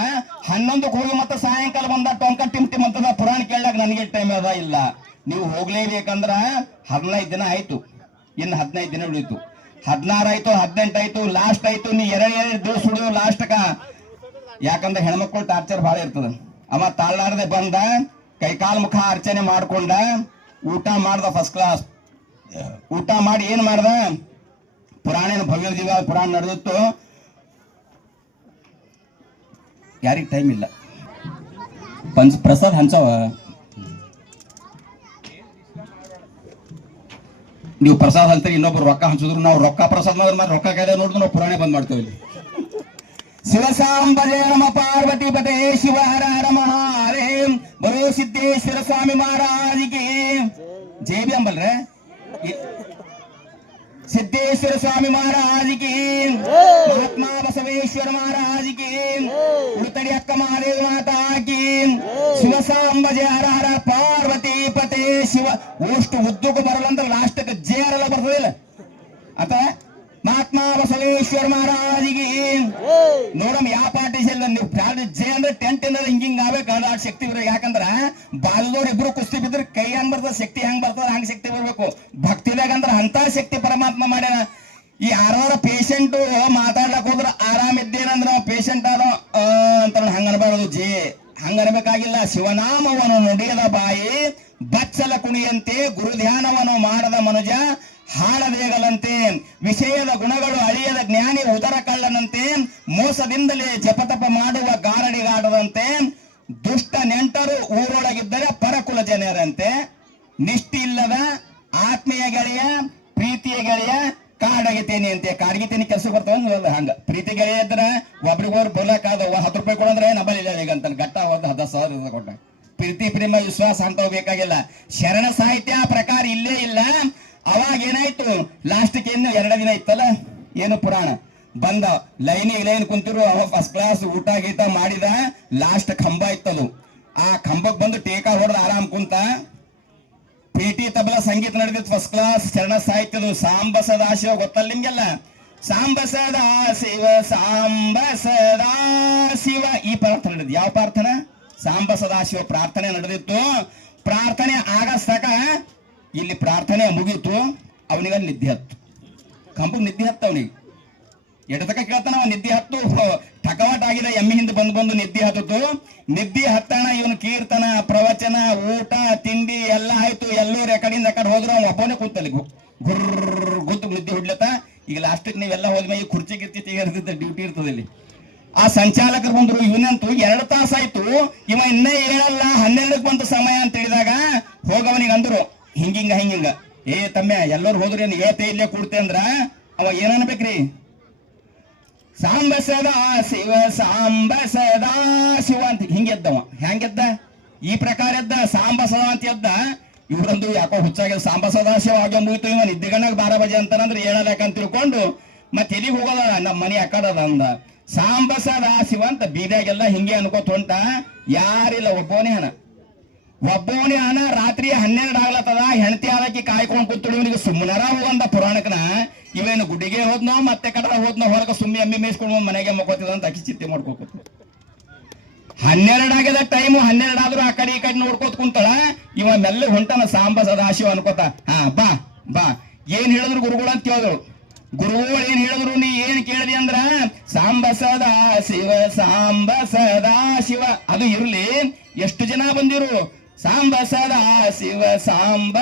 11ಕ್ಕೆ ಹೋಗಿ ಮತ್ತೆ ಸಾಯಂಕಾಲ ಬಂದ ಟೊಂಕ ಟಿಮ್ ಅಂತದ. ಪುರಾಣ ಕೇಳಾಕ ನನಗೆ ಟೈಮ್ ಅದ ಇಲ್ಲ. ನೀವು ಹೋಗ್ಲೇಬೇಕಂದ್ರ 15 ದಿನ ಆಯ್ತು, ಇನ್ನು 15 ದಿನ ಉಳಿತು. 16 ಆಯ್ತು, 18 ಆಯ್ತು, ಲಾಸ್ಟ್ ಆಯ್ತು. ನೀ 2 ದಿವಸ ಉಳಿದು ಲಾಸ್ಟ್ಕ. ಯಾಕಂದ್ರೆ ಹೆಣ್ಮಕ್ಳು ಟಾರ್ಚರ್ ಬಹಳ ಇರ್ತದ. ಅವ ತಾಳಾರದೆ ಬಂದ, ಕೈಕಾಲ್ ಮುಖ ಅರ್ಚನೆ ಮಾಡ್ಕೊಂಡ, ಊಟ ಮಾಡ್ದ ಫಸ್ಟ್ ಕ್ಲಾಸ್. ಊಟ ಮಾಡಿ ಏನ್ ಮಾಡ್ದ, ಪುರಾಣ ಭವ್ಯ ದಿವ್ಯ ಪುರಾಣ ನಡೆದಿತ್ತು. ಯಾರಿಗ ಟೈಮ್ ಇಲ್ಲ, ಪ್ರಸಾದ್ ಹಂಚವ. ನೀವು ಪ್ರಸಾದ್ ಹಂಚ್ತೀರಿ, ಇನ್ನೊಬ್ರು ರೊಕ್ಕ ಹಂಚಿದ್ರು. ನಾವು ರೊಕ್ಕ ಪ್ರಸಾದ್ ಮಾಡಿದ್ರೆ ರೊಕ್ಕ ಕಾಯ್ದೆ ನೋಡಿದ್ರು ನಾವು ಪುರಾಣ ಬಂದ್ ಮಾಡ್ತೇವೆ ಇಲ್ಲಿ. ಶಿವಸಾಂಬಜಯ ನಮ ಪಾರ್ವತಿ ಪತೆ ಶಿವ ಹರ ಹರ ಮಹಾರೇ ಬರೋ ಸಿದ್ದೇಶ್ವರ ಸ್ವಾಮಿ ಮಹಾರಾಜಿಗೆ ಜೈ ಬಿ ಅಂಬಲ್ರೆ. ಸಿದ್ದೇಶ್ವರ ಸ್ವಾಮಿ ಮಹಾರಾಜಿಗೆ, ಮಹಾತ್ಮ ಬಸವೇಶ್ವರ ಮಹಾರಾಜಿಗೆ, ಉಡುತಡಿ ಅಕ್ಕ ಮಹಾದೇವ ಮಾತಾಕಿ, ಶಿವಸಾಂಬಜಯ ಹರ ಹರ ಪಾರ್ವತಿ ಪತೆ ಶಿವ. ಅಷ್ಟು ಉದ್ದಕ್ಕೂ ಬರಲ್ಲ, ಲಾಸ್ಟಕ್ಕೆ ಜೇರೆಲ್ಲ ಬರ್ತದಿಲ್ಲ ಅಂತ. ಮಹಾತ್ಮ ಬಸವೇಶ್ವರ ಮಹಾರಾಜಿಗೆ ನೋಡಮ್ ಯಾವ ಪಾರ್ಟಿ ನೀವು ಜೆ ಅಂದ್ರೆ ಟೆಂಟ್ ಏನಾರ ಹಿಂಗಿಂಗ್ ಆಗ್ಬೇಕು, ಆ ಶಕ್ತಿ ಬರ್ಬೇಕು. ಯಾಕಂದ್ರ ಬಾಲ್ದವ್ರು ಇಬ್ರು ಕುಸ್ತಿ ಬಿದ್ರೆ ಕೈ ಹೆಂಗ್ ಬರ್ತದ, ಶಕ್ತಿ ಹೆಂಗ್ ಬರ್ತದ, ಹಂಗ ಶಕ್ತಿ ಬರ್ಬೇಕು. ಭಕ್ತಿದಾಗ ಅಂದ್ರ ಅಂತ ಶಕ್ತಿ ಪರಮಾತ್ಮ ಮಾಡ್ಯಾನ. ಈ ಯಾರ ಪೇಷಂಟ್ ಮಾತಾಡ್ಲಕ್ ಹೋದ್ರ ಆರಾಮಿದ್ದೇನಂದ್ರ ಪೇಷಂಟ್ ಆದ ಅಂತ ಹಂಗ ಅನ್ಬಾರದು. ಹಂಗ ಅನ್ಬೇಕಾಗಿಲ್ಲ. ಶಿವನಾಮವನ್ನು ನುಡಿಯದ ಬಾಯಿ ಬಚ್ಚಲ ಕುಣಿಯಂತೆ, ಗುರು ಧ್ಯಾನವನ್ನು ಮಾಡದ ಮನುಜ ಹಾಳದೇಗಲಂತೆ, ವಿಷಯದ ಗುಣಗಳು ಅಳಿಯದ ಜ್ಞಾನಿ ಉದರ ಕಳ್ಳನಂತೆ, ಮೋಸದಿಂದಲೇ ಜಪತಪ ಮಾಡುವ ಗಾರಡಿಗಾಡದಂತೆ, ದುಷ್ಟ ನೆಂಟರು ಊರೊಳಗಿದ್ದರೆ ಪರಕುಲ ಜನರಂತೆ, ನಿಷ್ಠಿ ಇಲ್ಲದ ಆತ್ಮೀಯ ಗೆಳೆಯ ಪ್ರೀತಿಯ ಗೆಳೆಯ ಕಾಡಗಿತೇನಿ ಅಂತೆ. ಕಾಡಗಿತೇನಿ ಕೆಲಸ ಬರ್ತಾವ ಹಂಗ. ಪ್ರೀತಿ ಗೆಳೆಯ ಇದ್ರ ಒಬ್ರಿಗೋರ್ ಬೋಲಕ್ಕಾದ 10 ರೂಪಾಯಿ ಕೊಡಂದ್ರೆ ನಂಬಲಿಲ್ಲ ಈಗ ಅಂತ ಗಟ್ಟ 10,000 ಕೊಟ್ಟ. ಪ್ರೀತಿ ಪ್ರೇಮ ವಿಶ್ವಾಸ ಅಂತ ಬೇಕಾಗಿಲ್ಲ. ಶರಣ ಸಾಹಿತ್ಯ ಪ್ರಕಾರ ಇಲ್ಲೇ ಇಲ್ಲ. ಅವಾಗ ಏನಾಯ್ತು, ಲಾಸ್ಟ್ಗೆ ಏನು 2 ದಿನ ಇತ್ತಲ್ಲ, ಏನು ಪುರಾಣ ಬಂದ ಲೈನ್ ಕುಂತಿರು. ಅವ ಫಸ್ಟ್ ಕ್ಲಾಸ್ ಊಟ ಗೀಟ ಮಾಡಿದ. ಲಾಸ್ಟ್ ಕಂಬ ಇತ್ತದು, ಆ ಕಂಬಕ್ ಬಂದು ಟೇಕಾ ಹೊಡೆದ ಆರಾಮ್ ಕುಂತ. ಪೇಟಿ ತಬಲ ಸಂಗೀತ ನಡೆದಿತ್ತು ಫಸ್ಟ್ ಕ್ಲಾಸ್. ಶರಣ ಸಾಹಿತ್ಯದು ಸಾಂಬ ಸದಾಶಿವ ಗೊತ್ತಲ್ಲ ನಿಮ್ಗೆಲ್ಲ. ಸಾಂಬ ಸದಾಶಿವ ಸಾಂಬ ಸದಾಶಿವ ಈ ಪ್ರಾರ್ಥನೆ ನಡೆದಿತ್ತು. ಯಾವ ಪ್ರಾರ್ಥನೆ? ಸಾಂಬ ಸದಾಶಿವ ಪ್ರಾರ್ಥನೆ ನಡೆದಿತ್ತು. ಪ್ರಾರ್ಥನೆ ಆಗಸ್ತಕ ಇಲ್ಲಿ ಪ್ರಾರ್ಥನೆ ಮುಗೀತು. ಅವನಿಗೆ ನಿದ್ದೆ ಹತ್ತು, ಕಂಬ ನಿದ್ದೆ ಹತ್ತು. ಅವನಿಗೆ ಎಡತಕ ಕೇಳ್ತಾನ, ಅವ ನಿದ್ದೆ ಹತ್ತು. ಟಕವಾಟ ಆಗಿದೆ, ಎಮ್ಮೆ ಹಿಂದೆ ಬಂದು ನಿದ್ದೆ ಹತ್ತಿತು. ನಿದ್ದೆ ಹತ್ತಣ ಇವನು ಕೀರ್ತನ ಪ್ರವಚನ ಊಟ ತಿಂಡಿ ಎಲ್ಲ ಆಯ್ತು. ಎಲ್ಲರೂ ಎಕಡಿಂದ ಎಕಡೆ ಹೋದ್ರು, ಅವ ಒಬ್ಬನೇ ಕೂತಲ್ಲಿ ಗುರ್ರ ಗುದ್ದು ನಿದ್ದೆ ಹೊಡ್ಲತ್ತ. ಈಗ ಲಾಸ್ಟಿಗೆ ನೀವೆಲ್ಲ ಹೋದ್ಮೇಲೆ ಈ ಕುರ್ಚಿ ಗಿರ್ಚಿ ತೆಗೆದಿದ್ದ ಡ್ಯೂಟಿ ಇರ್ತದೆ ಇಲ್ಲಿ. ಆ ಸಂಚಾಲಕರು ಬಂದ್ರು. ಇವನಂತೂ 2 ತಾಸಾಯ್ತು, ಇವ ಇನ್ನೇ ಹೇಳಲ್ಲ. 12ಕ್ಕೆ ಬಂತು ಸಮಯ ಅಂತ ಹೇಳಿದಾಗ ಹೋಗವನಿಗೆ ಅಂದ್ರು ಹಿಂಗಿಂಗ ತಮ್ಮ ಎಲ್ಲರೂ ಹೋದ್ರಿ ಹೇಳ್ತೇ ಇಲ್ಲೇ ಕೂಡ್ತೆ ಅಂದ್ರ ಅವ ಏನನ್ಬೇಕ್ರಿ, ಸಾಂಬ ಸದಾ ಶಿವ ಸಾಂಬ ಸದಾ ಶಿವ ಅಂತ ಹಿಂಗೆದ್ದವ ಹೆಂಗೆದ್ದ ಈ ಪ್ರಕಾರ ಎದ್ದ ಸಾಂಬ ಸದಾ ಅಂತ ಎದ್ದ. ಇವ್ರಂದು ಯಾಕೋ ಹುಚ್ಚಾಗ್ಯದ ಸಾಂಬ ಸದಾ ಶಿವ ಆಗ್ಯ ಮುಗಿತು ಇವ ನಿದ್ದೆಗಣ್ಣಾಗ 12 ಬಜೆ ಅಂತಾನಂದ್ರೆ ಹೇಳಲೇಕಂತ ತಿಳ್ಕೊಂಡು ಮತ್ತೆ ಎಲ್ಲಿಗೆ ಹೋಗೋದ ನಮ್ಮ ಮನೆ ಅಕ್ಕಡದ ಅಂದ. ಸಾಂಬ ಸದಾ ಶಿವ ಅಂತ ಬೀದಿಯಾಗೆಲ್ಲ ಹಿಂಗೆ ಅನ್ಕೋತ ಹೊಂಟ. ಯಾರಿಲ್ಲ ಒಬ್ಬವನೇ ಹನ ರಾತ್ರಿ 12 ಆಗ್ಲತ್ತದ. ಹೆಂಡತಿ ಆದಕ್ಕೆ ಕಾಯ್ಕೊಂಡು ಕೂತ್ಳು. ಇವನಿಗೆ ಸುಮ್ಮನರ ಹೋಗಂದ ಪುರಾಣಕನ. ಇವೇನು ಗುಡಿಗೆ ಹೋದ್ನೋ ಮತ್ತೆ ಕಡದ ಹೋದ್ನೋ ಹೊರಗೆ ಸುಮ್ಮನೆ ಎಮ್ಮಿ ಮೇಯಿಸ್ಕೊಂಡು ಮನೆಗೆ ಮಕ್ಕೋತಿದ ಅಂತ ಅಕ್ಕಿ ಚಿಂತೆ ಮಾಡ್ಕೋತ 12 ಆಗ್ಯದ ಟೈಮು. 12 ಆದ್ರೂ ಆ ಕಡೆ ಈ ಕಡೆ ನೋಡ್ಕೋತ ಕುಂತಳ. ಇವ ಮೆಲ್ಲ ಹೊಂಟನ ಸಾಂಬ ಸದಾಶಿವ ಅನ್ಕೋತ. ಹಾ ಬಾ ಬಾ ಏನ್ ಹೇಳಿದ್ರು ಗುರುಗಳು ಅಂತ ಕೇಳಿದ್ರು. ಗುರುಗಳು ಏನ್ ಹೇಳಿದ್ರು ನೀ ಏನ್ ಕೇಳಿದಿ ಅಂದ್ರ ಸಾಂಬ ಸದಾ ಶಿವ ಸಾಂಬ ಸದಾ ಶಿವ. ಅದು ಇರ್ಲಿ, ಎಷ್ಟು ಜನ ಬಂದಿರು ಸಾಂಬ ಸದಾ ಶಿವ ಸಾಂಬ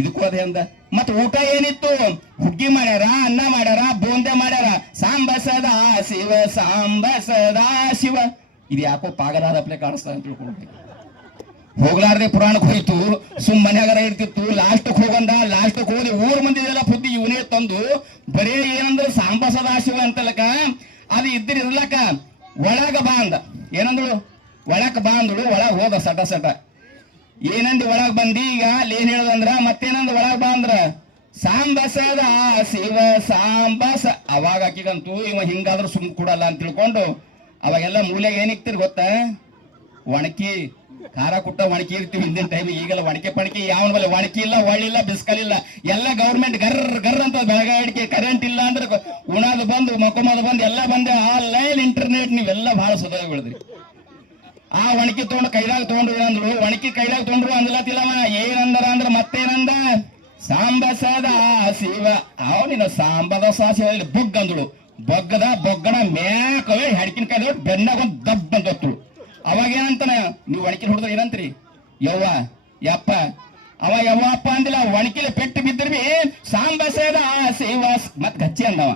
ಇದಕ್ಕೂ ಅದೇ ಅಂದ. ಮತ್ ಊಟ ಏನಿತ್ತು? ಹುಗ್ಗಿ ಮಾಡ್ಯಾರ, ಅನ್ನ ಮಾಡ್ಯಾರ, ಬೂಂದೆ ಮಾಡ್ಯಾರ. ಸಾಂಬ ಸದಾ ಶಿವ ಸಾಂಬ ಸದಾ ಶಿವ. ಇದು ಯಾಕೋ ಪಾಗಲಾದಪ್ಲೆ ಕಾಣಿಸ್ತಾ ಅಂತ ತಿಳ್ಕೊಂಡು ಹೋಗ್ಲಾರ್ದೆ ಪುರಾಣಕ್ಕೆ ಹೋಯ್ತು. ಮನ್ಯಾಗರ ಇರ್ತಿತ್ತು. ಲಾಸ್ಟಕ್ ಹೋಗಂದ. ಲಾಸ್ಟಕ್ ಹೋಗಿ ಊರ್ ಮಂದಿದೆಲ್ಲ ಬುದ್ಧಿ ಇವನೇ ತಂದು ಬರೇ ಏನಂದ್ರೆ ಸಾಂಬ ಸದಾ ಶಿವ ಅಂತಲಕ ಅದು ಇರ್ಲಕ ಒಳಗ ಬಾ ಅಂದ. ಏನಂದಳು? ಒಳಕ್ ಬಾ ಅಂದಳು. ಒಳಗ್ ಹೋದ ಸಟ ಸಟ. ಏನಂದು ಒಳಗ್ ಬಂದಿ. ಈಗ ಅಲ್ಲಿ ಏನ್ ಹೇಳದಂದ್ರ ಮತ್ತೇನಂದ ಒಳಗ್ ಬಾ ಅಂದ್ರ ಸಾಂಬ ಸದಾ ಶಿವ ಸಾಂಬ ಅವಾಗ ಆಕಿಗಂತೂ ಇವ ಹಿಂಗಾದ್ರೂ ಸುಮ್ ಕೊಡಲ್ಲ ಅಂತ ತಿಳ್ಕೊಂಡು ಅವಾಗೆಲ್ಲ ಮೂಲೆಗೆ ಏನಿಕ್ತಿರ್ ಗೊತ್ತಾ? ಒಣಕಿ ಖಾರ ಕುಟ್ಟ ಒಣಕಿ ಇರ್ತೀವಿ ಹಿಂದಿನ ಟೈಮ್. ಈಗೆಲ್ಲ ಒಣಕೆ ಪಣಕಿ ಯಾವನ ಬಲ್ಲ ಒಣಕಿ ಇಲ್ಲ, ಒಳ್ಳಿಲ್ಲ, ಬಿಸ್ಕಲಿಲ್ಲ. ಎಲ್ಲ ಗೌರ್ಮೆಂಟ್ ಗರ್ ಅಂತ ಬೆಳಗಾಡಿಕೆ. ಕರೆಂಟ್ ಇಲ್ಲ ಅಂದ್ರೆ ಉಣಾದು ಬಂದು ಮಕ್ಕೊಂಬದು ಬಂದು ಎಲ್ಲ ಬಂದೆ. ಆನ್ಲೈನ್ ಇಂಟರ್ನೆಟ್ ನೀವೆಲ್ಲ ಬಹಳ ಸುಧಾರ ಬೆಳೆದ್ರಿ. ಆ ಒಣಕಿ ತಗೊಂಡು ಕೈದಾಗ ತಗೊಂಡ್ರು ಅಂದ್ರು. ಒಣಕಿ ಕೈದಾಗ ತಗೊಂಡ್ರು ಅಂದ್ಲತ್ತಿಲ್ಲವ. ಏನಂದರ ಅಂದ್ರ ಮತ್ತೇನಂದ? ಸಾಂಬ ಸದಾ ಶಿವ ಅವನಿನ ಸಾಂಬದ ಶಿವ ಬುಗ್ ಅಂದಳು. ಬೊಗ್ಗಡ ಮ್ಯಾಕವೇ ಹೆಡ್ಕಿನ ಕೈ ಬೆನ್ನಾಗ ಒಂದು ದಬ್ಬ ಅಂತ ಹೊತ್ತಳು. ಅವಾಗ ಏನಂತಾನ? ನೀವು ಒಣಕಿನ ಹೊಡೆದ್ರೆ ಏನಂತ್ರಿ? ಯವ್ವ ಯಪ್ಪ. ಅವ ಯವ್ವಪ್ಪ ಅಂದಿಲ್ಲ. ಒಣಕಿಲೆ ಪೆಟ್ಟು ಬಿದ್ದಿರ್ಬಿ ಸಾಂಬ ಸದಾ ಶಿವ ಮತ್ ಗಚ್ಚಿ ಅಂದವ.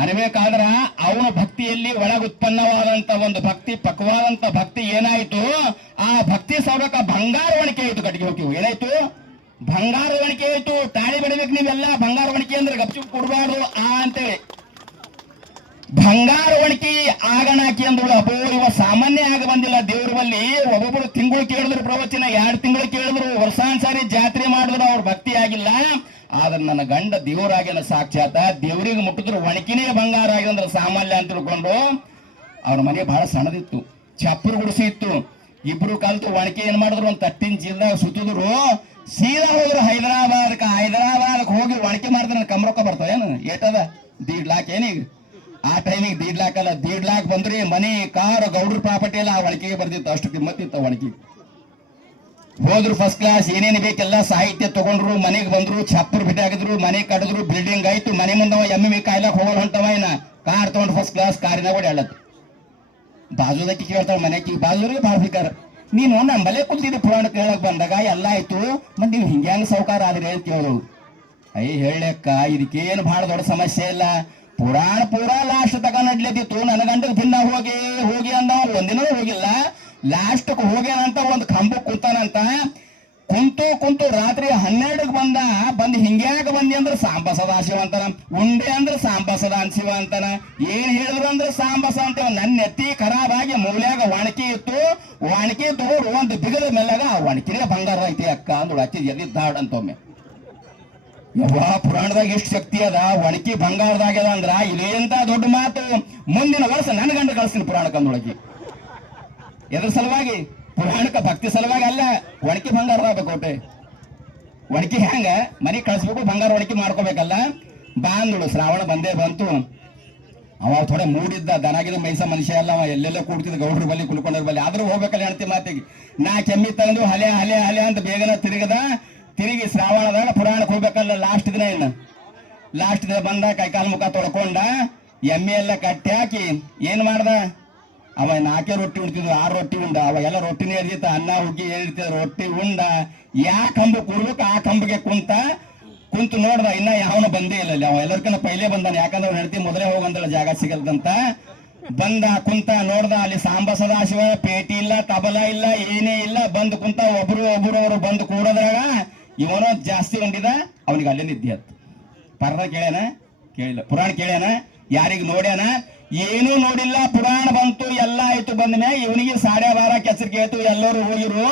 ಅನ್ಬೇಕಾದ್ರ ಅವನ ಭಕ್ತಿಯಲ್ಲಿ ಒಳಗ ಉತ್ಪನ್ನವಾದಂತ ಒಂದು ಭಕ್ತಿ, ಪಕ್ವಾದಂತ ಭಕ್ತಿ ಏನಾಯ್ತು? ಆ ಭಕ್ತಿ ಸೌರಕ ಬಂಗಾರ ಒಣಕೆ ಆಯ್ತು. ಕಟ್ಟಿಗೆ ಹೋಗ್ತೀವಿ. ಏನಾಯ್ತು? ಬಂಗಾರ ಒಣಕೆ ಆಯ್ತು. ತಾಳಿ ಬಿಡ್ಬೇಕು ನೀವೆಲ್ಲ. ಬಂಗಾರ ಒಣಕೆ ಅಂದ್ರೆ ಗಪ್ಚು ಕೊಡಬಾರ್ದು ಅಂತೇಳಿ ಬಂಗಾರ ಒಣಕಿ ಆಗಣಾಕಿ ಅಂದ್ರು. ಅಬ್ಬೋ ಇವ ಸಾಮಾನ್ಯ ಆಗ ಬಂದಿಲ್ಲ ದೇವ್ರ ಬಲ್ಲಿ. ಒಬ್ಬೊಬ್ರು ತಿಂಗಳು ಕೇಳಿದ್ರು ಪ್ರವಚನ, 2 ತಿಂಗಳು ಕೇಳಿದ್ರು, ವರ್ಷಾನ್ಸಾರಿ ಜಾತ್ರೆ ಮಾಡಿದ್ರು. ಅವ್ರ ಭಕ್ತಿ ಆಗಿಲ್ಲ. ಆದ್ರೆ ನನ್ನ ಗಂಡ ದೇವರಾಗಿನ ಸಾಕ್ಷಾತ್. ದೇವ್ರಿಗೆ ಮುಟ್ಟಿದ್ರು ಒಣಕಿನೇ ಬಂಗಾರ ಆಗಿದೆ ಅಂದ್ರೆ ಸಾಮಾನ್ಯ ಅಂತ ತಿಳ್ಕೊಂಡು ಅವ್ರ ಮನೆ ಬಹಳ ಸಣ್ಣದಿತ್ತು. ಚಪ್ಪರು ಗುಡಿಸಿ ಇತ್ತು. ಇಬ್ರು ಕಲ್ತು ಒಣಕೆ ಏನ್ ಮಾಡಿದ್ರು? ಒಂದು ತಟ್ಟಿನ ಚೀಲದಾಗ ಸುತ್ತಿದ್ರು. ಸೀದಾ ಹೋದ್ರು ಹೈದರಾಬಾದ್ಗೆ ಹೋಗಿ ಒಣಕೆ ಮಾಡಿದ್ರೆ ಕಮ್ರೊಕ್ಕ ಬರ್ತಾವ ಏನು? ಏಟದ 1.5 ಲಾಖ ಏನೀಗ? ಆ ಟೈಮಿಗೆ 1.5 ಲಾಖ ಅಲ್ಲ, 1.5 ಲಾಖ ಬಂದ್ರಿ. ಮನೆ, ಕಾರು, ಗೌಡ್ರ ಪ್ರಾಪರ್ಟಿ ಎಲ್ಲ ಆ ಒಣಕೆಗೆ ಬರ್ತಿತ್ತು. ಅಷ್ಟು ಕಿಮ್ಮತ್ತಿತ್ತು ಒಣಕೆ. ಹೋದ್ರು ಫಸ್ಟ್ ಕ್ಲಾಸ್. ಏನೇನು ಬೇಕೆಲ್ಲ ಸಾಹಿತ್ಯ ತಗೊಂಡ್ರು. ಮನೆಗೆ ಬಂದ್ರು. ಛಪ್ಪರ್ ಬಿಟ್ಟು ಆಗಿದ್ರು. ಮನೆ ಕಡಿದ್ರು. ಬಿಲ್ಡಿಂಗ್ ಆಯ್ತು. ಮನೆ ಮುಂದವ ಎಮ್ಮೆ ಕಾಯ್ಲಾಕ್ ಹೋಗಲ್ಲ ಹೊಂಟವ. ಏನ ಕಾರ್ ತಗೊಂಡು ಫಸ್ಟ್ ಕ್ಲಾಸ್ ಕಾರಿನ ಓಡಿ ಹೇಳತ್. ಬಾಜುದಕ್ಕೆ ಕೇಳ್ತಾಳ ಮನೆಗೆ. ಬಾಜುರಿಗೆ ಭಾಳ ಬೇಕಾರೆ ನೀನು ನಮ್ಮಲ್ಲೇ ಕುಂತಿದ್ದೆ ಪುರಾಣಕ್ಕೆ ಹೇಳಕ್ ಬಂದಾಗ ಎಲ್ಲ ಆಯ್ತು. ಮತ್ತೆ ನೀವು ಹಿಂಗ್ಯಾಂಗ ಸೌಕಾರ ಆದ್ರಿ ಅಂತ ಕೇಳಿದ್ರು. ಹೇಳಕ್ಕ ಇದಕ್ಕೇನು ಬಹಳ ದೊಡ್ಡ ಸಮಸ್ಯೆ ಇಲ್ಲ. ಪುರಾಣ ಪೂರಾ ಲಾಸ್ಟ್ ತಗ ನಡ್ಲತ್ತಿತ್ತು. ನನ್ನ ಗಂಟಗೆ ದಿನ ಹೋಗಿ ಅಂದ. ಒಂದಿನ ಹೋಗಿಲ್ಲ. ಲಾಸ್ಟ್ ಹೋಗ್ಯಾನಂತ ಒಂದು ಕಂಬಕ್ಕೆ ಕುಂತಾನಂತ. ಕುಂತು ರಾತ್ರಿ 12ಕ್ಕೆ ಬಂದು ಹಿಂಗ್ಯಾಕ ಬಂದಿ ಅಂದ್ರೆ ಸಾಂಬ ಸದಾ ಶಿವ ಅಂತಾನ. ಉಂಡೆ ಅಂದ್ರೆ ಸಾಂಬ ಸದಾ ಶಿವ ಅಂತಾನ. ಏನ್ ಹೇಳಿದ್ರು ಅಂದ್ರೆ ಸಾಂಬ ಅಂತ. ನನ್ನ ನೆತ್ತಿ ಖರಾಬ್ ಆಗಿ ಮೂಲ್ಯಾಗ ಒಣಕಿ ಇತ್ತು. ಒಣಕಿ ತಗೊಂಡು ಒಂದು ಬಿಗದ ಮೇಲಾಗ ಆ ಒಣಕಿನೇ ಬಂಗಾರ ಐತಿ ಅಕ್ಕ ಅಂದಳು. ಅಕ್ಕಿ ಎದ್ದಿದ್ದಾಡ್ ಅಂತೊಮ್ಮೆ. ಯವ್ವ ಪುರಾಣದಾಗ ಎಷ್ಟು ಶಕ್ತಿ ಅದ. ಒಣಕಿ ಬಂಗಾರದಾಗ್ಯದ ಅಂದ್ರ ಇಲ್ಲೇಂತ ದೊಡ್ಡ ಮಾತು. ಮುಂದಿನ ವರ್ಷ ನನ್ನ ಗಂಡ ಕಳಿಸ್ತೀನಿ ಪುರಾಣಕ್ಕೆ ಅಂದೊಳಗಿ. ಎದ್ರ ಸಲುವಾಗಿ? ಪುರಾಣಕ್ಕೆ ಭಕ್ತಿ ಸಲುವಾಗಿ ಅಲ್ಲ. ಒಣಕಿ ಬಂಗಾರದಾಗಬೇಕು. ಒಟ್ಟೆ ಒಣಕಿ ಹೆಂಗ ಮನೆ ಕಳಿಸ್ಬೇಕು, ಬಂಗಾರ ಒಣಕಿ ಮಾಡ್ಕೋಬೇಕಲ್ಲ. ಬಾ ಅಂದಳು. ಶ್ರಾವಣ ಬಂದೇ ಬಂತು. ಅವ ಥೋಡೆ ಮೂಡಿದ್ದ. ದನಾಗಿದ ಮೈಸ ಮನುಷ್ಯ ಅಲ್ಲ. ಅವ ಎಲ್ಲೆಲ್ಲ ಕೂಡ್ತಿದ್ದ ಗೌಡ್ರ ಬಲ್ಲಿ ಕುಳ್ಕೊಂಡ್ರ ಬಲ್ಲಿ. ಆದ್ರೂ ಹೋಗ್ಬೇಕಲ್ಲ ಹೆಣ್ತಿ ಮಾತಿಗೆ. ನಾ ಕೆಮ್ಮಿ ತಂದು ಹಲೆ ಅಂತ ಬೇಗನ ತಿರುಗಿ ಶ್ರಾವಣದಾಗ ಪುರಾಣಕ್ಕೆ ಹೋಗ್ಬೇಕಲ್ಲ. ಲಾಸ್ಟ್ ದಿನ ಬಂದ. ಕೈಕಾಲು ಮುಖ ತೊಳ್ಕೊಂಡ. ಎಮ್ಮೆ ಎಲ್ಲ ಕಟ್ಟಿ ಹಾಕಿ ಏನ್ ಮಾಡ್ದ? ಅವ 4 ರೊಟ್ಟಿ ಉಣ್ತಿದ್ವು. 6 ರೊಟ್ಟಿ ಉಂಡ. ಅವ ಎಲ್ಲ ರೊಟ್ಟಿನೇ ಇರ್ತಿತ್ತ. ಅನ್ನ ಹುಗ್ಗಿ ಏನಿರ್ತಿದ ರೊಟ್ಟಿ ಉಂಡ. ಯಾ ಕಂಬ ಕೂರ್ಬೇಕು ಆ ಕಂಬಗೆ ಕುಂತು ನೋಡ್ದ. ಇನ್ನ ಯಾವನು ಬಂದೇ ಇಲ್ಲ. ಅವ ಎಲ್ಲರಿಗಿನ್ನ ಪೈಲೇ ಬಂದಾನ. ಯಾಕಂದ್ರೆ ಅವ್ನು ಹೆಂಡತಿ ಮೊದಲೇ ಹೋಗಂದಳ ಜಾಗ ಸಿಗಲ್ದಂತ. ಬಂದ ಕುಂತ ನೋಡ್ದ. ಅಲ್ಲಿ ಸಾಂಬ ಸದಾಶಿವ ಪೇಟಿ ಇಲ್ಲ, ತಬಲ ಇಲ್ಲ, ಏನೇ ಇಲ್ಲ. ಬಂದು ಕುಂತ. ಒಬ್ರು ಅವರು ಬಂದು ಕೂಡೋದ್ರಾಗ ಇವನೋ ಜಾಸ್ತಿ ಉಂಡಿದ. ಅವನಿಗೆ ಅಲ್ಲೇ ನಿದ್ದೆ ಹತ್ತು. ಪರ್ದ ಕೇಳ್ಯಾನ? ಕೇಳಿಲ್ಲ. ಪುರಾಣ ಕೇಳ್ಯಾನ? ಯಾರಿಗ್ ನೋಡ್ಯಾನ? ಏನೂ ನೋಡಿಲ್ಲ. ಪುರಾಣ ಬಂತು, ಎಲ್ಲ ಆಯ್ತು. ಬಂದ ಮ್ಯಾಗ ಇವನಿಗೆ 12:30 ಕೆಸರಿಗೆ ಆಯ್ತು. ಎಲ್ಲರೂ ಹೋಗಿರು.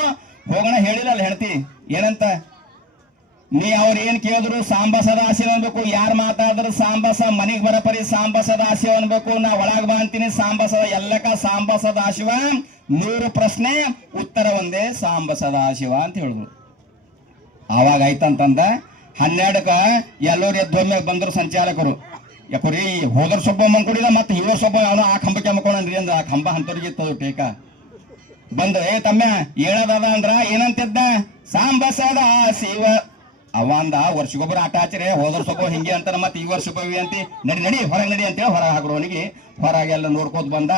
ಹೋಗೋಣ ಹೇಳಿರಲ್ಲ ಹೆಣ್ತಿ ಏನಂತ? ನೀ ಅವ್ರ ಏನ್ ಕೇಳಿದ್ರು ಸಾಂಬ ಸದಾಶಿವ ಅನ್ಬೇಕು. ಯಾರು ಮಾತಾಡಿದ್ರು ಸಾಂಬಸ, ಮನಿಗ್ ಬರಪರಿ ಸಾಂಬ ಸದಾಶಿವ ಅನ್ಬೇಕು. ನಾ ಒಳಗ್ ಬಾ ಅಂತೀನಿ ಸಾಂಬ ಸದಾ, ಎಲ್ಲಕ ಸಾಂಬ ಸದಾಶಿವ. 100 ಪ್ರಶ್ನೆ ಉತ್ತರ ಒಂದೇ, ಸಾಂಬ ಸದಾಶಿವ ಅಂತ ಹೇಳಿದ್ರು. ಆವಾಗ ಆಯ್ತಂತಂದ 12ಕ್ಕ ಎಲ್ಲರೂ ಎದ್ದೊಮ್ಮೆ ಬಂದ್ರು ಸಂಚಾಲಕರು. ಯಾಕೋರಿ ಹೋದ್ರ ಸೊಬ್ಬ ಮಂಕೊಡಿದ, ಮತ್ತೆ ಇವ್ರ ಸೊಬ್ಬ ಅವನು ಆ ಕಂಬಕ್ಕೆ ಅಮ್ಕೊಂಡ್ರಿ ಅಂದ್ರ, ಆ ಕಂಬ ಅಂತವ್ರಿಗೆ ಇತ್ತದು ಟೇಕ. ಬಂದು ಏ ತಮ್ಮ ಏನದ ಅಂದ್ರ ಏನಂತಿದ್ದ? ಸಾಂಬ ಸದಾಶಿವ. ಅವಂದ ವರ್ಷಗೊಬ್ಬರ ಆಟ ಹಚ್ಚಿರೆ, ಹೋದ್ರ ಸೊಬ್ಬ ಹಿಂಗೆ ಅಂತಾರ, ಮತ್ತೆ ಈ ವರ್ಷ ಬವಿ ಅಂತಿ. ನಡಿ ನಡಿ ಹೊರಗೆ ನಡಿ ಅಂತೇಳಿ ಹೊರಗೆ ಹಾಕ್ರೋನಿಗೆ. ಹೊರಗೆಲ್ಲ ನೋಡ್ಕೋತ ಬಂದ.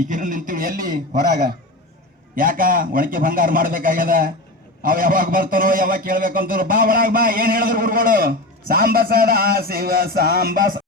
ಈಗಿರು ನಿಂತೀವಿ ಎಲ್ಲಿ ಹೊರಗ. ಯಾಕ ಒಣಕೆ ಬಂಗಾರ ಮಾಡ್ಬೇಕಾಗ್ಯದ. ಅವ್ ಯಾವಾಗ ಬರ್ತಾರೋ ಯಾವಾಗ ಕೇಳ್ಬೇಕಂತಾರೋ. ಬಾ ಒಳಗ್ ಬಾ. ಏನ್ ಹೇಳಿದ್ರು ಗುರುಗಳು? ಸಾಂಬ ಸದಾಶಿವ ಸಾಂಬ